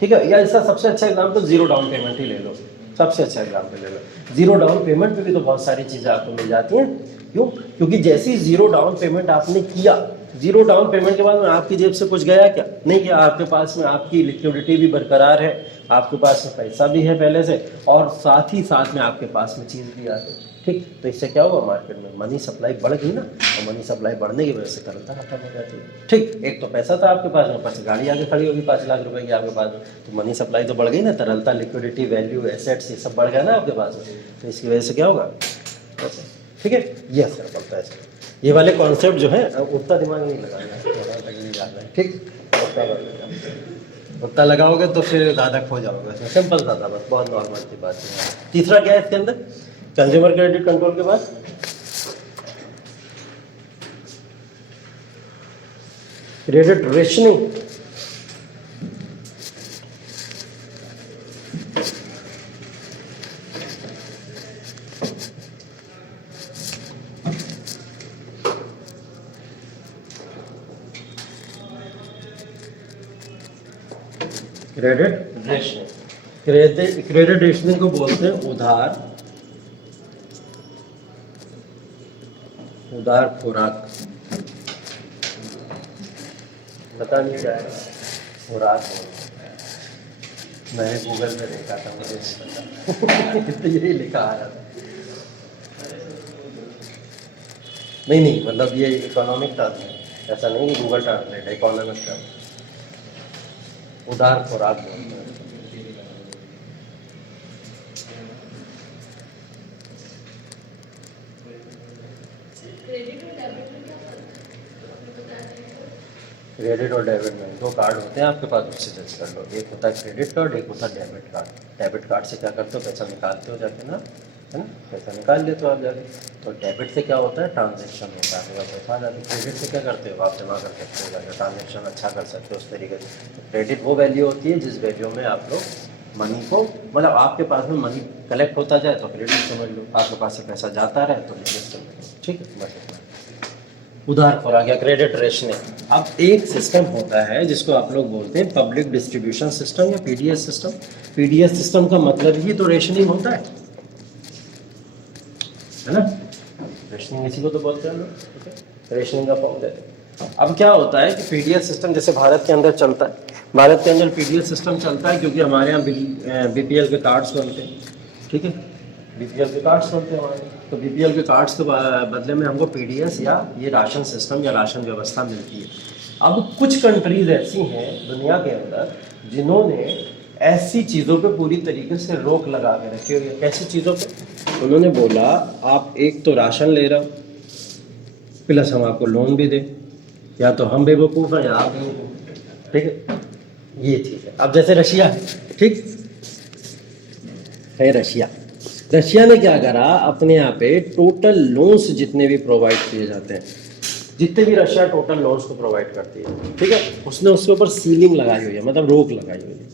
ठीक है। या इसका सबसे अच्छा एग्जाम्पल 0 डाउन पेमेंट ही ले लो, सबसे अच्छा एग्जाम्पल ले लो। 0 डाउन पेमेंट पे भी तो बहुत सारी चीज़ें आपको मिल जाती हैं, क्यों? क्योंकि जैसे ही 0 डाउन पेमेंट आपने किया, 0 डाउन पेमेंट के बाद में आपकी जेब से कुछ गया क्या? नहीं गया। आपके पास में आपकी लिक्विडिटी भी बरकरार है, आपके पास में पैसा भी है पहले से, और साथ ही साथ में आपके पास में चीज़ भी आ गई, ठीक। तो इससे क्या हुआ, मार्केट में मनी सप्लाई बढ़ गई ना, और मनी सप्लाई बढ़ने की वजह से तरलता खत्म हो जाती है, ठीक। एक तो पैसा था आपके पास में, ऊपर से गाड़ी आगे खड़ी होगी 5 लाख रुपए की आपके पास, तो मनी सप्लाई तो बढ़ गई ना, तरलता, लिक्विडिटी, वैल्यू, एसेट्स, ये सब बढ़ गया ना आपके पास में, तो इसकी वजह से क्या होगा, ठीक है। ये असर पड़ता है इसका। ये वाले कॉन्सेप्ट जो है उतना दिमाग नहीं लगाना है, थोड़ा तक नहीं जाना है, ठीक। उतना लगाओगे तो फिर ज़्यादा खो जाओगे, सिंपल सा था, बस बहुत नॉर्मल सी बात है। तीसरा क्या है इसके अंदर, कंज्यूमर क्रेडिट कंट्रोल के बाद credit rationing, credit rationing, credit rationing को बोलते हैं उधार खुराक, पता नहीं क्या है खुराक, मैंने गूगल पे देखा था, मुझे नहीं पता तो यही लिखा आ रहा था। नहीं मतलब ये इकोनॉमिक टर्म है, ऐसा नहीं कि गूगल ट्रांसलेट है, इकोनॉमिक टर्म। उदार खुराक बोलते हैं। क्रेडिट और डेबिट में क्या फर्क है? आपने बताया नहीं तो। क्रेडिट और डेबिट में दो कार्ड होते हैं आपके पास, उससे जज कर लो। एक होता है क्रेडिट कार्ड, एक होता है डेबिट कार्ड। डेबिट कार्ड से क्या करते हो, पैसा निकालते हो जाके ना, है ना, पैसा निकाल लेते हो आप जाके। तो डेबिट से क्या होता है, ट्रांजैक्शन होता है, पैसा आ जाता है। क्रेडिट से क्या करते हो, आप जमा कर सकते हो जाके, ट्रांजैक्शन अच्छा कर सकते हो उस तरीके से। क्रेडिट वो वैल्यू होती है जिस वैल्यू में आप लोग मनी को, मतलब आपके पास में मनी कलेक्ट होता जाए तो क्रेडिट समझ लो, आपके पास से पैसा जाता रहे तो डेबिट समझ लो। ठीक है, बस इतना। उधार खुराक या क्रेडिट रेशनिंग। अब एक सिस्टम होता है जिसको आप लोग बोलते हैं पब्लिक डिस्ट्रीब्यूशन सिस्टम या पीडीएस सिस्टम। पीडीएस सिस्टम का मतलब ही तो रेशनिंग होता है ना। रेशनिंग इसी को तो बोलते हैं लोग, ठीक है, रेशनिंग का फॉर्म देते हैं। अब क्या होता है कि पीडीएस सिस्टम जैसे भारत के अंदर चलता है, भारत के अंदर पीडीएस सिस्टम चलता है क्योंकि हमारे यहाँ बीपीएल के कार्ड्स बनते हैं, ठीक है, बीपीएल के कार्ड्स बनते हैं हमारे। तो बीपीएल के कार्ड्स के बदले में हमको पीडीएस या ये राशन सिस्टम या राशन व्यवस्था मिलती है। अब कुछ कंट्रीज ऐसी हैं दुनिया के अंदर जिन्होंने ऐसी चीज़ों पे पूरी तरीके से रोक लगा के रखी हुई है। कैसी चीज़ों पे? उन्होंने बोला आप एक तो राशन ले रहे हो प्लस हम आपको लोन भी दें, या तो हम बेवकूफ़ हैं या आप बेवकूफ़, ठीक है, ये चीज़ है। अब जैसे रशिया है, ठीक है, रशिया ने क्या करा, अपने यहाँ पे टोटल लोन्स जितने भी प्रोवाइड किए जाते हैं, जितने भी रशिया टोटल लोन्स को प्रोवाइड करती है, ठीक है, उसने उसके ऊपर सीलिंग लगाई हुई है, मतलब रोक लगाई हुई है,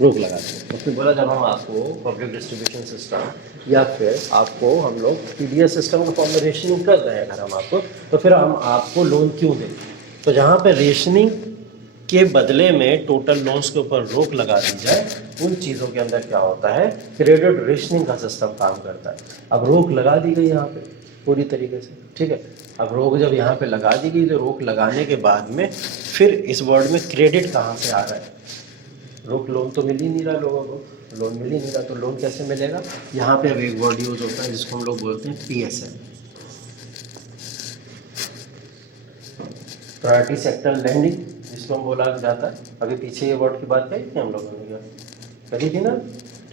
रोक लगा दी। उसने बोला जब हम आपको पब्लिक डिस्ट्रीब्यूशन सिस्टम या फिर आपको हम लोग पीडीएस सिस्टम का फॉर्म में रेशनिंग कर रहे हैं अगर हम आपको, तो फिर हम आपको लोन क्यों दें। तो जहाँ पे रेशनिंग के बदले में टोटल लोन्स के ऊपर रोक लगा दी जाए, उन चीज़ों के अंदर क्या होता है, क्रेडिट रेशनिंग का सिस्टम काम करता है। अब रोक लगा दी गई यहाँ पे पूरी तरीके से, ठीक है। अब रोक जब यहाँ पे लगा दी गई तो रोक लगाने के बाद में फिर इस वर्ड में क्रेडिट कहाँ से आ रहा है, रोक लोन तो मिल ही नहीं रहा लोगों को, लोन मिल ही नहीं रहा, तो लोन कैसे मिलेगा। यहाँ पे अब एक वर्ड यूज होता है जिसको हम लोग बोलते हैं पीएसएल, प्रायोरिटी सेक्टर लैंडिंग, जिसको हम बोला जाता है। अभी पीछे ये वर्ड की बात कही थी हम लोगों ने, क्या करी थी ना,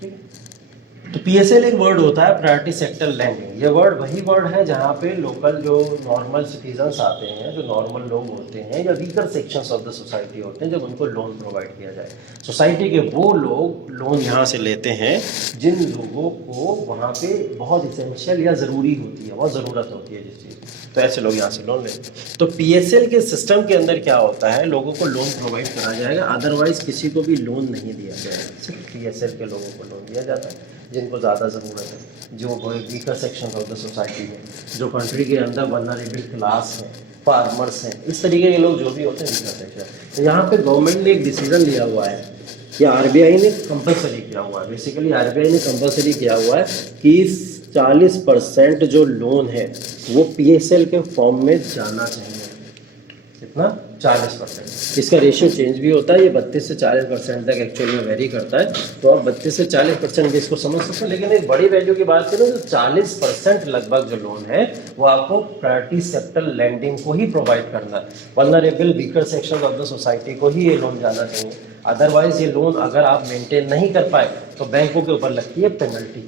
ठीक है। तो पीएसएल एक वर्ड होता है प्रायोरिटी सेक्टर लैंडिंग। ये वर्ड वही वर्ड है जहाँ पे लोकल जो नॉर्मल सिटीजन्स आते हैं, जो नॉर्मल लोग होते हैं या weaker sections of the society होते हैं, जब उनको लोन प्रोवाइड किया जाए, सोसाइटी के वो लोग लोन यहाँ से लेते हैं जिन लोगों को वहाँ पे बहुत इसेंशियल या ज़रूरी होती है, बहुत ज़रूरत होती है जिस चीज़, तो ऐसे लोग यहाँ से लोन लेते हैं। तो पीएसएल के सिस्टम के अंदर क्या होता है, लोगों को लोन प्रोवाइड करा जाएगा, अदरवाइज किसी को भी लोन नहीं दिया जाएगा, सिर्फ पीएसएल के लोगों को लोन दिया जाता है जिनको ज़्यादा ज़रूरत है, जो weaker section of the society है, जो कंट्री के अंदर वल्नरेबल क्लास है, फार्मर्स हैं, इस तरीके के लोग जो भी होते हैं वीकर सेक्शन। तो यहाँ पे गवर्नमेंट ने एक डिसीजन लिया हुआ है कि आरबीआई ने कंपलसरी किया हुआ है, बेसिकली आरबीआई ने कंपलसरी किया हुआ है कि 40% जो लोन है वो पीएसएल के फॉर्म में जाना चाहिए। कितना? 40%। इसका रेशियो चेंज भी होता है, ये 32 से 40% तक एक्चुअली में वेरी करता है। तो आप 32 से 40% भी इसको समझ सकते हो, लेकिन एक बड़ी वैल्यू की बात करें तो 40% लगभग जो लोन है वो आपको प्रायोरिटी सेक्टर लैंडिंग को ही प्रोवाइड करना है, vulnerable weaker section of the society को ही ये लोन जाना चाहिए। अदरवाइज ये लोन अगर आप मेंटेन नहीं कर पाए तो बैंकों के ऊपर लगती है पेनल्टी,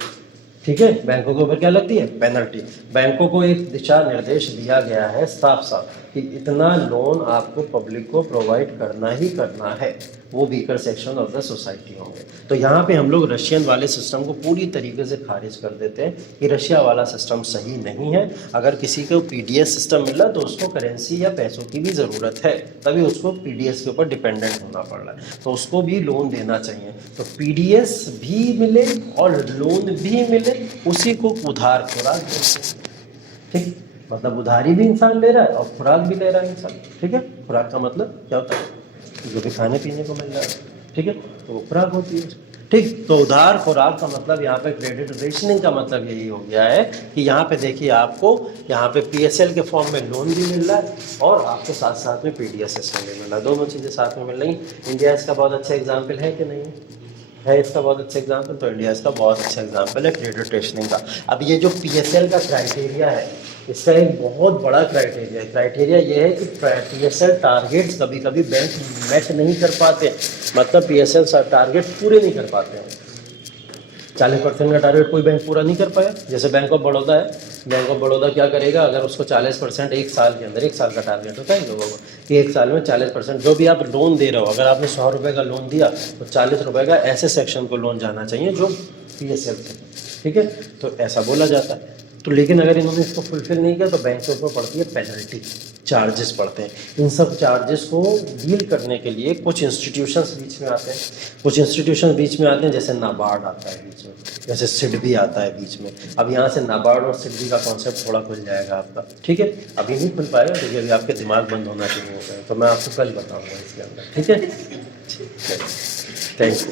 ठीक है, बैंकों के ऊपर क्या लगती है, पेनल्टी। बैंकों को एक दिशा निर्देश दिया गया है साफ साफ कि इतना लोन आपको पब्लिक को प्रोवाइड करना ही करना है, वो weaker section of the society होंगे। तो यहाँ पे हम लोग रशियन वाले सिस्टम को पूरी तरीके से खारिज कर देते हैं कि रशिया वाला सिस्टम सही नहीं है। अगर किसी को पीडीएस सिस्टम मिला तो उसको करेंसी या पैसों की भी ज़रूरत है, तभी उसको पीडीएस के ऊपर डिपेंडेंट होना पड़ रहा है, तो उसको भी लोन देना चाहिए। तो पीडीएस भी मिले और लोन भी मिले, उसी को उधार खुराक बोलते हैं, ठीक, मतलब उधारी भी इंसान ले रहा है और खुराक भी ले रहा है इंसान, ठीक है। खुराक का मतलब क्या होता है, जो भी खाने पीने को मिल रहा है, ठीक है, तो वो खुराक होती है, ठीक। तो उधार खुराक का मतलब यहाँ पे क्रेडिट रेशनिंग का मतलब यही हो गया है कि यहाँ पे देखिए आपको यहाँ पे पीएसएल के फॉर्म में लोन भी मिल रहा है और आपको साथ साथ में पीडीएस सिस्टम भी मिल रहा है, दोनों चीज़ें साथ में मिल रही। इंडिया इसका बहुत अच्छा एग्जाम्पल है कि नहीं, है इसका बहुत अच्छा एग्जाम्पल, तो इंडिया इसका बहुत अच्छा एग्जाम्पल है क्रेडिट रेशनिंग का। अब ये जो PSL का क्राइटेरिया है, इसका एक बहुत बड़ा क्राइटेरिया ये है कि PSL टारगेट्स कभी कभी बैंक मैच नहीं कर पाते, मतलब PSL टारगेट पूरे नहीं कर पाते हैं। 40% का टारगेट कोई बैंक पूरा नहीं कर पाया, जैसे बैंक ऑफ बड़ौदा है, बैंक ऑफ बड़ौदा क्या करेगा, अगर उसको 40% एक साल के अंदर, एक साल का टारगेट होता है लोगों को कि एक साल में 40% जो भी आप लोन दे रहे हो, अगर आपने 100 रुपये का लोन दिया तो 40 रुपये का ऐसे सेक्शन को लोन जाना चाहिए जो PSL से, ठीक है, तो ऐसा बोला जाता है। तो लेकिन अगर इन्होंने इसको फुलफिल नहीं किया तो बैंक के ऊपर पड़ती है पेनल्टी, चार्जेस पड़ते हैं। इन सब चार्जेस को डील करने के लिए कुछ इंस्टीट्यूशंस बीच में आते हैं, जैसे नाबार्ड आता है बीच में, जैसे सिडबी आता है बीच में। अब यहाँ से नाबार्ड और सिडबी का कॉन्सेप्ट थोड़ा खुल जाएगा आपका, ठीक है, अभी नहीं खुल पाएगा क्योंकि अभी आपके दिमाग बंद होना चाहिए होता है, तो मैं आपको कल बताऊँगा इसके अंदर, ठीक है, थैंक यू।